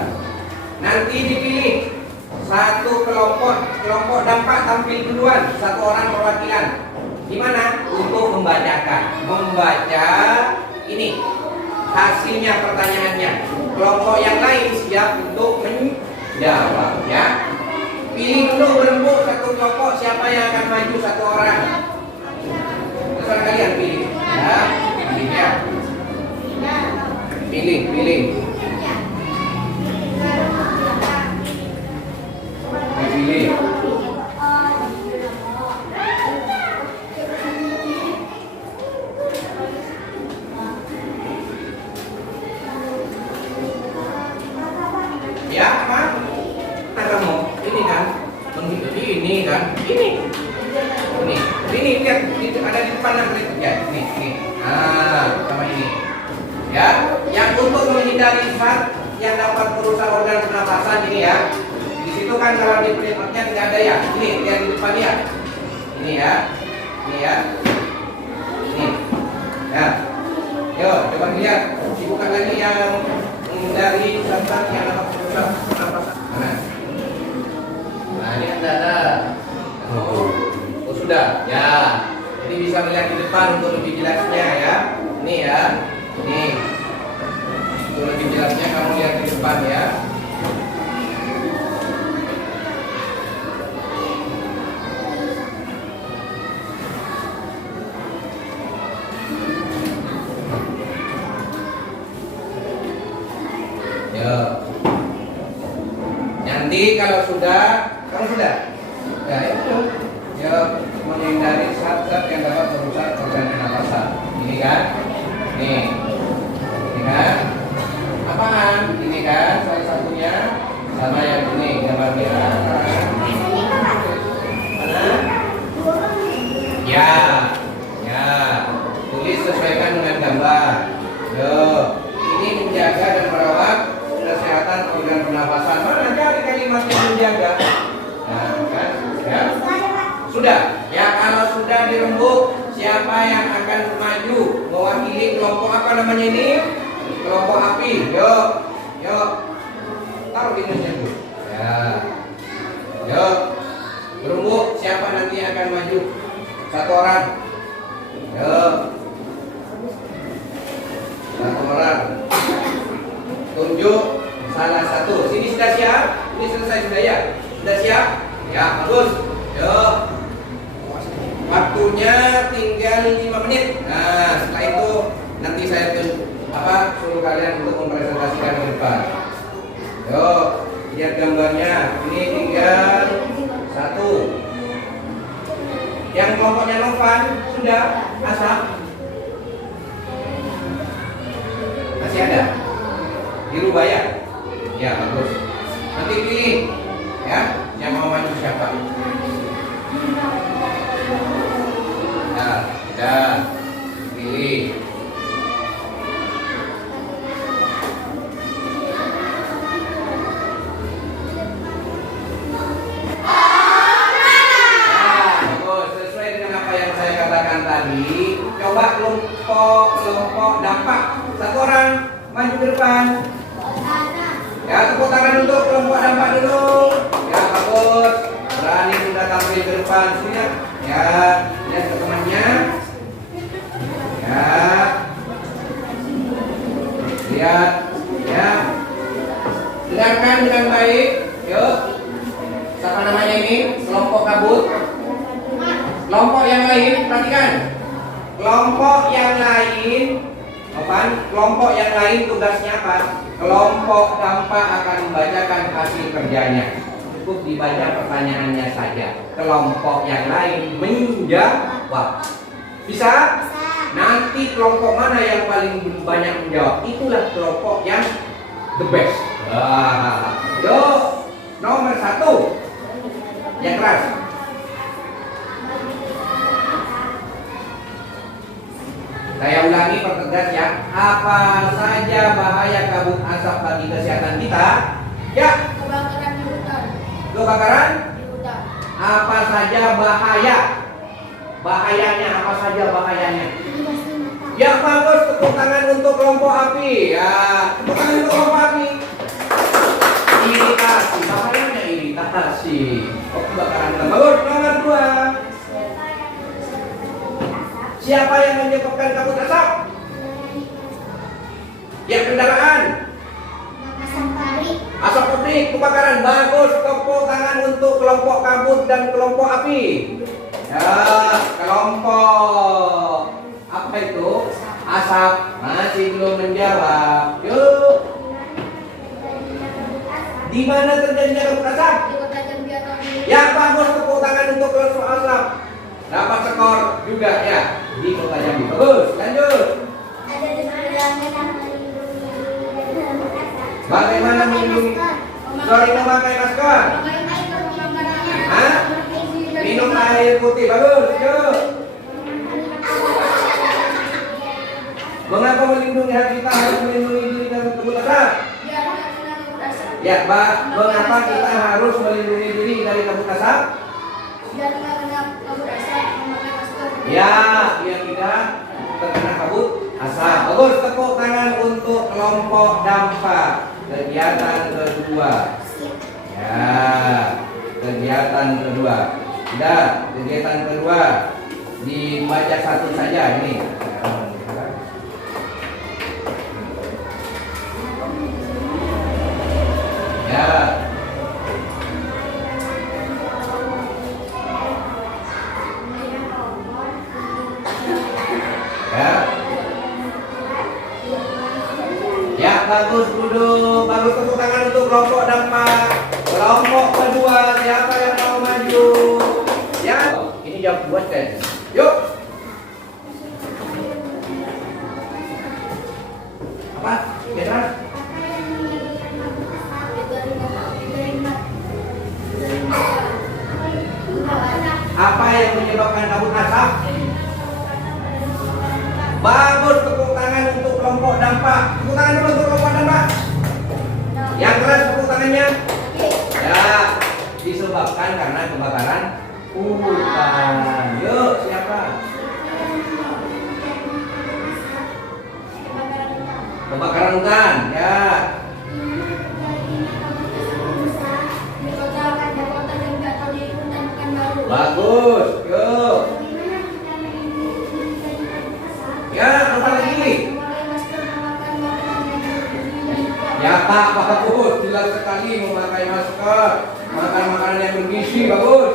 Nanti dipilih satu kelompok dampak tampil duluan, 1 orang perwakilan. Gimana? Untuk membaca ini hasilnya pertanyaannya. Kelompok yang lain siap untuk menjawab ya. Pilih dulu berembuk satu kelompok, siapa yang akan maju 1 orang. Terserah kalian pilih ya. Pilih ya. Pilih. Pilih. Ya, apa? Nah, kamu ini kan mengikuti ini kan? Ini lihat itu ada di depan ya, ini. Nah, sama ini. Ya, yang untuk menghindari zat yang dapat merusak organ pernapasan ini ya. Itu kan kalau di pelipatnya tidak ada ya. Ini lihat di depan ya. Ini ya. Ini. Ya. Yuk, coba lihat. Dibuka lagi yang dari zat yang dapat merusak pernapasan. Nah, ini ada. Oh, sudah. Ya. Jadi bisa melihat di depan untuk lebih jelasnya ya. Ini ya. Ini. Untuk lebih jelasnya kamu lihat di depan ya. Nanti kalau kamu sudah, ya itu, ya menghindari zat-zat yang dapat merusak organ pernapasan. Ini kan, ini kan, apaan? Sama yang ini gambar merah. Mana? Ya, ya. Tulis sesuaikan dengan gambar. Yo, ini menjaga dan merawat kesehatan organ pernapasan. Mana cari kalimatnya menjaga? Nah, kan? Ya. Sudah. Ya, kalau sudah dirembuk, siapa yang akan maju mewakili kelompok apa namanya ini? Kelompok api. Yuk, yuk. Taruh di meja dulu. Ya. Yuk. Berembuk, siapa nanti yang akan maju? Satu orang. Yuk. Satu orang. Tunjuk salah satu. Sini sudah siap? Ini selesai sudah ya? Sudah siap? Ya, bagus. Yuk. Waktunya tinggal 5 menit. Nah, setelah itu nanti saya suruh kalian untuk mempresentasikan ke depan. Yuk, lihat gambarnya. Ini tinggal 1. Yang kelompoknya Novan sudah asap. Masih ada? Dirubah ya? Ya, bagus. Nanti pilih ya, yang mau maju siapa? Nah, sudah pilih. Tadi coba kelompok dampak. Satu orang maju ke depan. Ya, tepuk tangan untuk kelompok dampak dulu. Ya, bagus. Berani sudah tampil ke depan. Siap. Ya, lihat ke temannya. Ya. Lihat. Ya. Dengarkan dengan baik. Yuk. Siapa namanya ini? Kelompok kabut. Kelompok yang lain, perhatikan. Kelompok yang lain, kelompok yang lain tugasnya apa? Kelompok dampak akan membacakan hasil kerjanya. Cukup dibaca pertanyaannya saja. Kelompok yang lain menjawab. Bisa? Nanti kelompok mana yang paling banyak menjawab? Itulah kelompok yang the best. Yuk, nomor 1. Yang keras. Saya ulangi pertegas ya. Apa saja bahaya kabut asap bagi kesehatan kita? Ya. Kebakaran di hutan. Kebakaran? Di hutan. Apa saja bahaya? Bahayanya apa saja bahayanya? Ya, bagus. Tepuk tangan untuk kelompok api. Ya, tepuk tangan untuk kelompok api. Iritasi. Bahayanya iritasi. Oh, kebakaran. Bagus. Nomor 2. Siapa yang menyebabkan kabut asap? Ya, kendaraan. Asap pabrik, kebakaran. Bagus. Tepuk tangan untuk kelompok kabut dan kelompok api. Ya, kelompok apa itu? Asap. Masih belum menjawab. Yuk. Di mana terjadinya kabut asap? Ya, bagus. Tepuk tangan untuk kelompok asap. Dapat skor juga ya di Kota Jambi. Bagus, lanjut. Bagaimana melindungi? Sorry, memakai masker. Hah? Minum air putih. Bagus, yuk. Mengapa melindungi hati kita harus melindungi diri dari kabut asap? Ya, mengapa kita harus melindungi diri dari kabut asap? Ya, biar tidak terkena kabut asap. Bagus, tepuk tangan untuk kelompok dampak. Kegiatan kedua. Ya, kegiatan kedua. Sudah, kegiatan kedua dibaca satu saja ini. Ya. Ya, bagus duduk. Bagus, tepuk tangan untuk kelompok dampak. Kelompok kedua, siapa yang mau maju? Ya, ini jawab buat kan. Yuk. Apa? Benar? kabut asap? Bagus, tepuk tangan untuk kelompok dampak. Tepuk tangan dulu untuk kelompok dampak. Yang keras tepuk tangannya. Ya, disebabkan karena kebakaran hutan. Yuk, siapa? Kebakaran hutan, ya. Bagus, yuk. Ya, apa lagi? Ya Pak, bagus. Jelas sekali memakai masker. Makan makanan yang bergizi, bagus.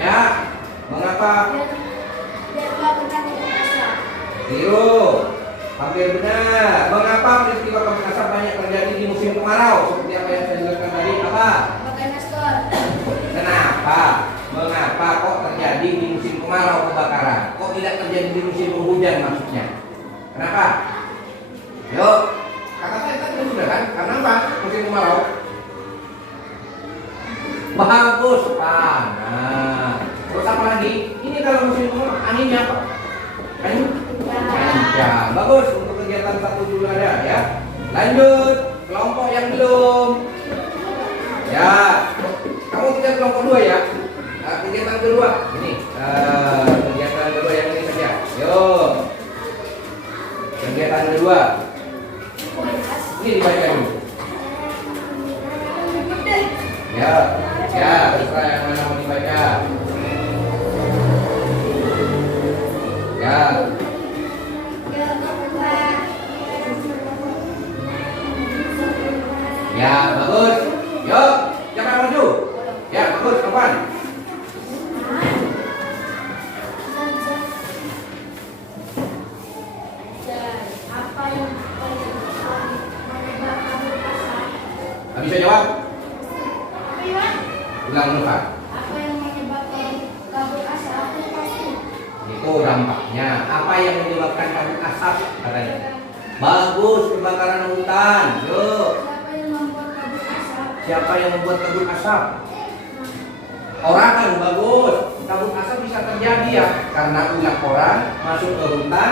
Ya, mengapa? Biru, hampir benar. Mengapa peristiwa kabut asap banyak terjadi di musim kemarau? Seperti apa yang saya jelaskan tadi, apa? Kenapa? Mengapa kok terjadi di musim kemarau kebakaran? Kok tidak terjadi di musim penghujan maksudnya? Kenapa? Yuk, kata saya tadi sudah kan? Karena apa? Musim kemarau. Bagus, Pak. Nah, terus apa lagi? Ini kalau musim kemarau anginnya apa? Kencang. Bagus untuk kegiatan 1 dulu ada ya. Lanjut, kelompok yang belum. Ya, kamu tidak kelompok 2 ya. Nah, kegiatan kedua ini. Kegiatan kedua yang ini saja. Yuk. Kegiatan kedua. Ini dibaca dulu. Ya, ya, terserah yang mana mau dibaca. Ya. Ya, bagus. Yuk, siapa yang maju? Ya, bagus, kapan? Nggak bisa jawab? Ulang dulu, Pak. Apa yang menyebabkan kabut asap? Itu dampaknya. Apa yang menyebabkan kabut asap? Katanya. Bagus, kebakaran hutan. Yuk. Siapa yang membuat kabut asap? Siapa yang membuat kabut asap? Orang kan, bagus. Kabut asap bisa terjadi ya karena ulah orang masuk ke hutan,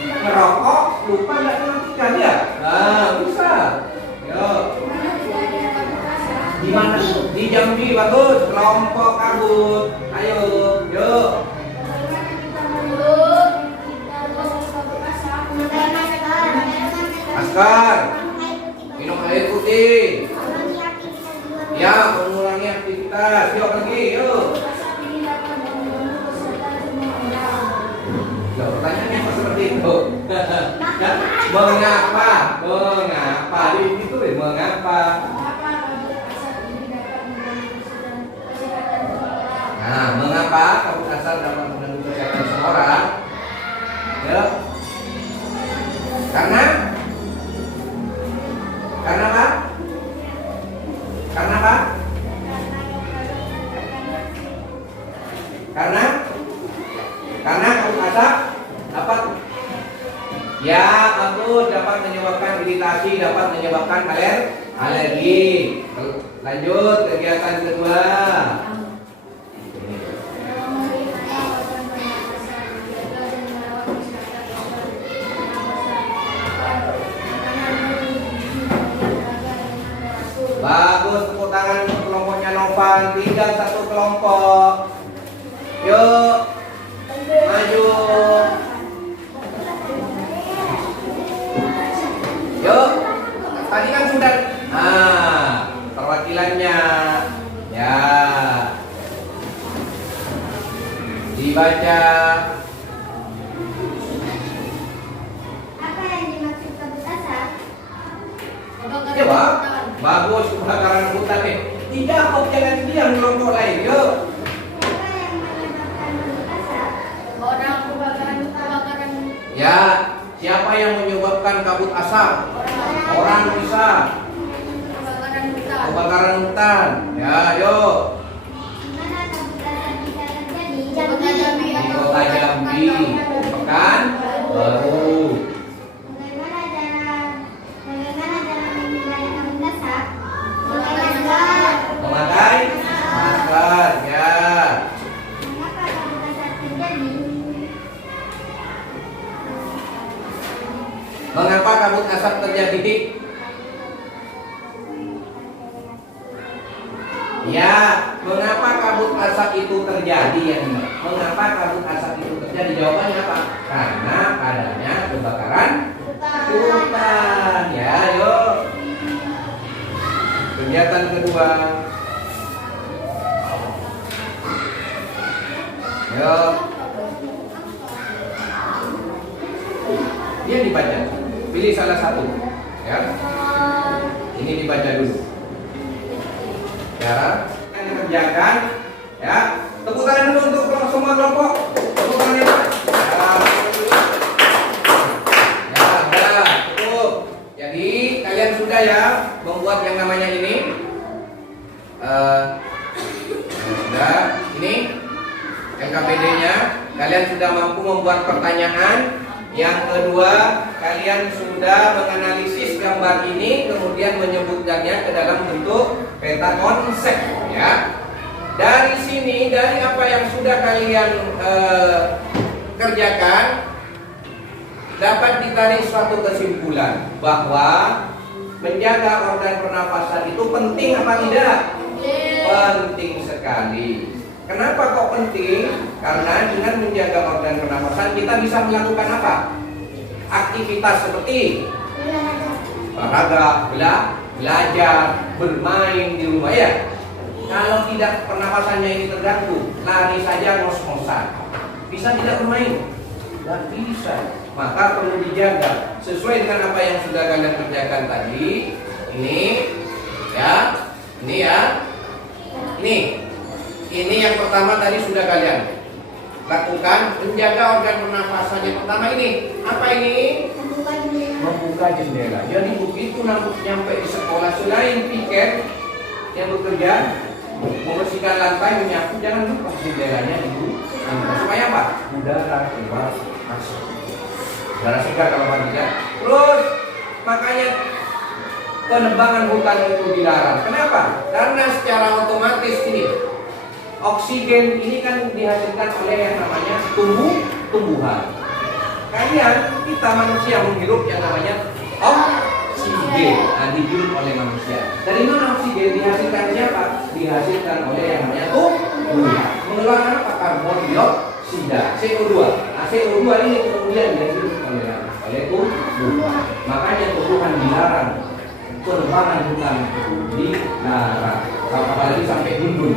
ngerokok, lupa nggak mematikan ya. Nah, bisa. Yuk. Mana terjadi kabut asap? Di mana? Di Jambi, bagus. Kelompok kabut. Ayo, yuk. Bagaimana kita menurut kabut asap? Memakai masker. Masker. Minum air putih. Ya, mengurangi aktivitas. Yuk lagi, yuk. Asap ini dapat mengganggu kesehatan semua orang. Ya, pertanyaannya kok seperti itu? Mengapa? Mengapa? Itu ya, mengapa? Mengapa kabut asap ini dapat mengganggu kesehatan semua orang? Nah, mengapa kabut asap dapat mengganggu kesehatan seseorang? Ya. Karena apa? Karena apa? Karena kabut asap dapat, ya bagus, dapat menyebabkan iritasi, dapat menyebabkan alergi. Lanjut kegiatan kedua. Bagus, tepuk tangan untuk kelompoknya Novan. Tinggal 1 kelompok. Yuk, maju. Yuk, tadi kan sudah. Nah, perwakilannya. Ya, dibaca. Apa yang dimaksud kabut asap? Jawab. Bagus, kebakaran hutan nih. Dijawab, jangan diam kelompok lain. Yuk. Apa yang menyebabkan kabut asap? Orang kebakaran. Ya, siapa yang menyebabkan kabut asap? Orang bisa. Kebakaran hutan. Ya, yuk. Di mana kabut asap bisa terjadi? Di Kota Jambi, Pekanbaru. Bagaimana cara menghindari kabut asap? Memakai masker. Memakai kabut asap terjadi? Ya, mengapa kabut asap itu terjadi ya? Mengapa kabut asap itu terjadi? Jawabannya apa? Karena adanya kebakaran hutan. Ya, yuk. Kegiatan kedua. Yuk. Dia dibaca. Pilih salah satu. Ya. Ini dibaca dulu. Cara yang dikerjakan, ya. Tepuk tangan dulu untuk semua kelompok. Tepuk tangannya, Pak. Ya, cukup. Jadi kalian sudah ya membuat yang namanya ini. Sudah. Ini LKPD-nya. Kalian sudah mampu membuat pertanyaan. Yang kedua, kalian sudah menganalisis gambar ini, kemudian menyebutkannya ke dalam bentuk peta konsep, ya. Dari sini, dari apa yang sudah kalian kerjakan, dapat ditarik suatu kesimpulan bahwa menjaga organ pernapasan itu penting apa tidak? Penting sekali. Kenapa kok penting? Karena dengan menjaga organ pernapasan kita bisa melakukan apa? Aktivitas seperti olahraga, belajar, bermain di rumah ya. Kalau tidak pernapasannya ini terganggu, lari saja ngos-ngosan. Bisa tidak bermain? Tidak bisa. Maka perlu dijaga sesuai dengan apa yang sudah kalian kerjakan tadi. Ini ya, ini ya, ini yang pertama tadi sudah kalian lakukan, menjaga organ pernapasan. Yang pertama ini apa ini? Membuka jendela. Jadi begitu nyampe di sekolah, selain piket yang bekerja membersihkan lantai, menyapu, jangan lupa jendelanya itu supaya apa? Udara keluar masuk. Udara segar kalau tidak. Terus makanya penebangan hutan itu dilarang. Kenapa? Karena secara otomatis ini oksigen ini kan dihasilkan oleh yang namanya tumbuhan. Kita manusia menghirup yang namanya oksigen. Nah, dihirup oleh manusia. Dari mana oksigen dihasilkan siapa? Dihasilkan oleh yang namanya tumbuhan. Mengeluarkan apa? Karbon dioksida, CO2. Nah, CO2 ini kemudian dihirup oleh tumbuhan. Makanya tumbuhan dilarang. Penebangan hutan itu dilarang. Apalagi sampai gundul.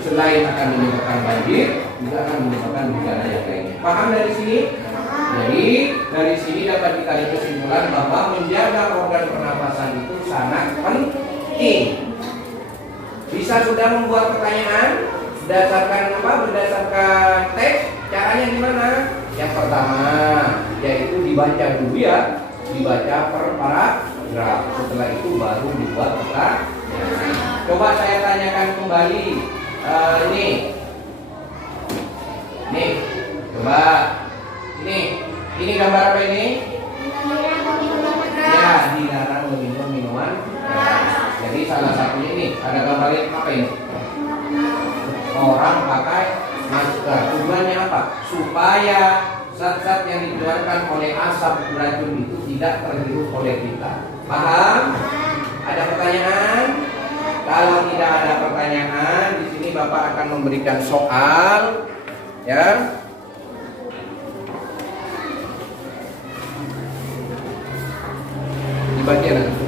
Selain akan menyebabkan banjir, juga akan menyebabkan bencana yang lainnya. Paham dari sini? Jadi dari sini dapat ditarik kesimpulan bahwa menjaga organ pernapasan itu sangat penting. Bisa sudah membuat pertanyaan berdasarkan apa? Berdasarkan teks. Caranya gimana? Yang pertama yaitu dibaca dulu ya, dibaca per paragraf. Setelah itu baru dibuat pertanyaan. Coba saya tanyakan kembali. Ini, coba, ini gambar apa ini? Ya, dilarang meminum minuman keras. Jadi salah satunya ini, ada gambarnya apa ini? Orang pakai masker. Tujuannya apa? Supaya zat-zat yang dikeluarkan oleh asap beracun itu tidak terhirup oleh kita. Paham? Ada pertanyaan? Kalau tidak ada pertanyaan, di sini Bapak akan memberikan soal, ya. Di bagian apa?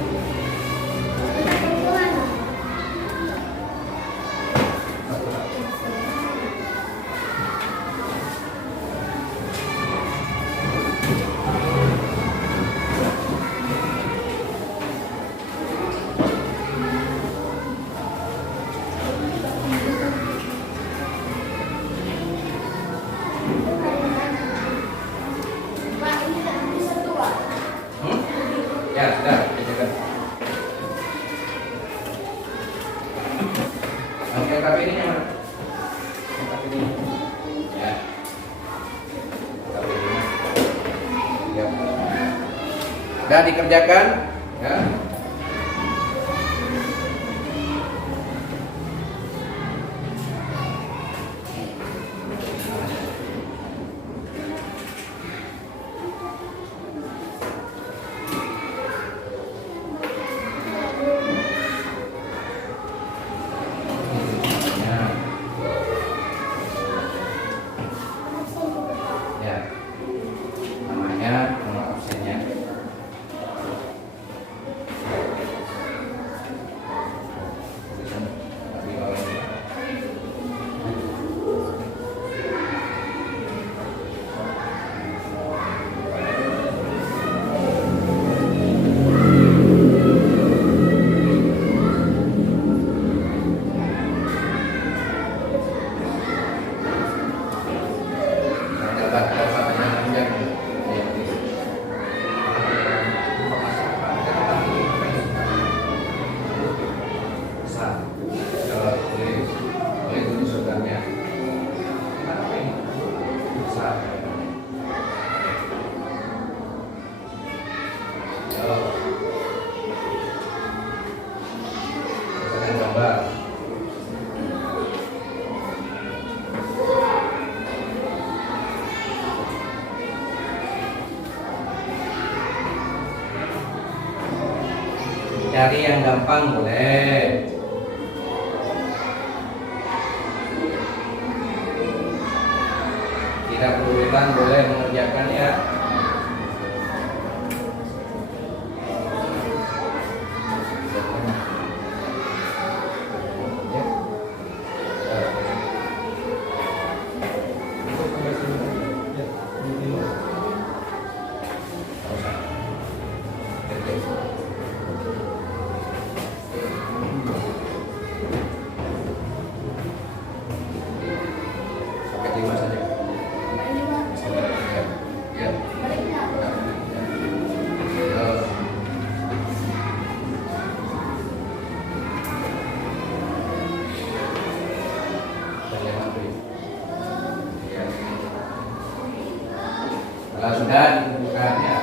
Ya, sudah, kerjakan. Oke, KPD-nya mana? KPD-nya. Ya. KPD-nya. Ya. Sudah dikerjakan, ya. Sabar, ada pertanyaan panjang. Ya, besar. Kalau boleh tulis saudaranya. Apa ini? Besar. Misalkan gambar. Cari yang gampang boleh. Tidak kesulitan boleh mengerjakan ya. Sampai 5 saja. Ya. Kalau sudah dibuka ya.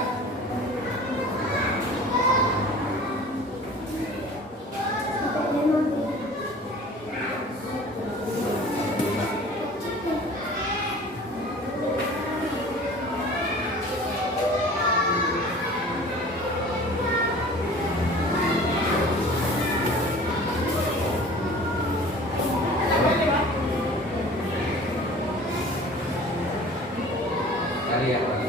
Cari yang mana?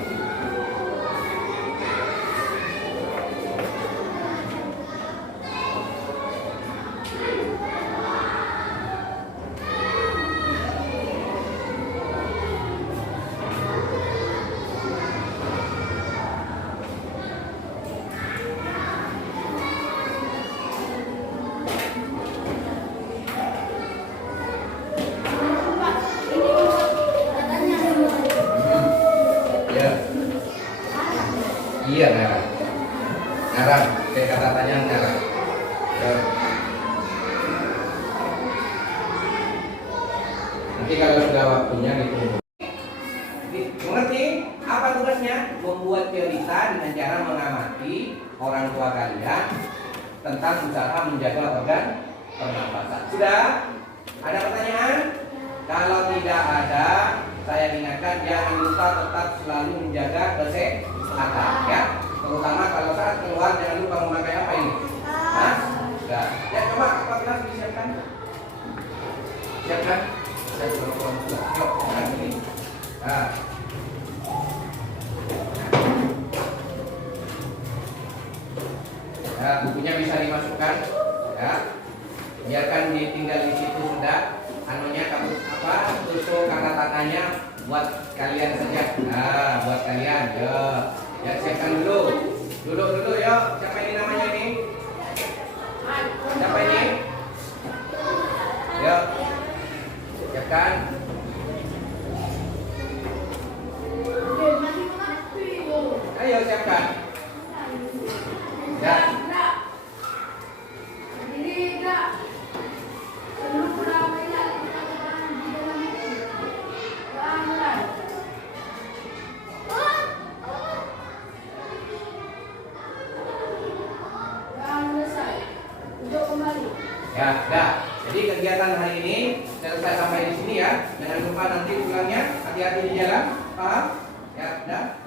Ya. Iya, ngarang. Ngarang, kayak kata tanya ngarang. Ya. Nanti kalau sudah waktunya ditunggu. Mengerti apa tugasnya? Membuat cerita dengan cara mengamati orang tua kalian tentang usaha menjaga organ pernapasan. Sudah? Ada pertanyaan? Kalau tidak ada, saya ingatkan jangan lupa tetap selalu menjaga kesehatan ya. Terutama kalau saat keluar jangan lupa memakai apa ini? Hah? Sudah. Ya coba apa kelas disiapkan? Siapkan? Saya suruh pulang juga. Yuk, nah ini. Nah. Ya, bukunya bisa dimasukkan ya. Biarkan ditinggal di situ sudah. Anunya kamu apa? Tusuk kata tangannya buat kalian saja. Nah, buat kalian. Ya, ya siapkan dulu. Duduk yuk. Siapa ini namanya ini? Siapa ini? Yuk. Siapkan. Ayo siapkan. Ya. Ya, dah. Jadi kegiatan hari ini selesai sampai di sini ya. Jangan lupa nanti pulangnya hati-hati di jalan. Paham? Ya, dah.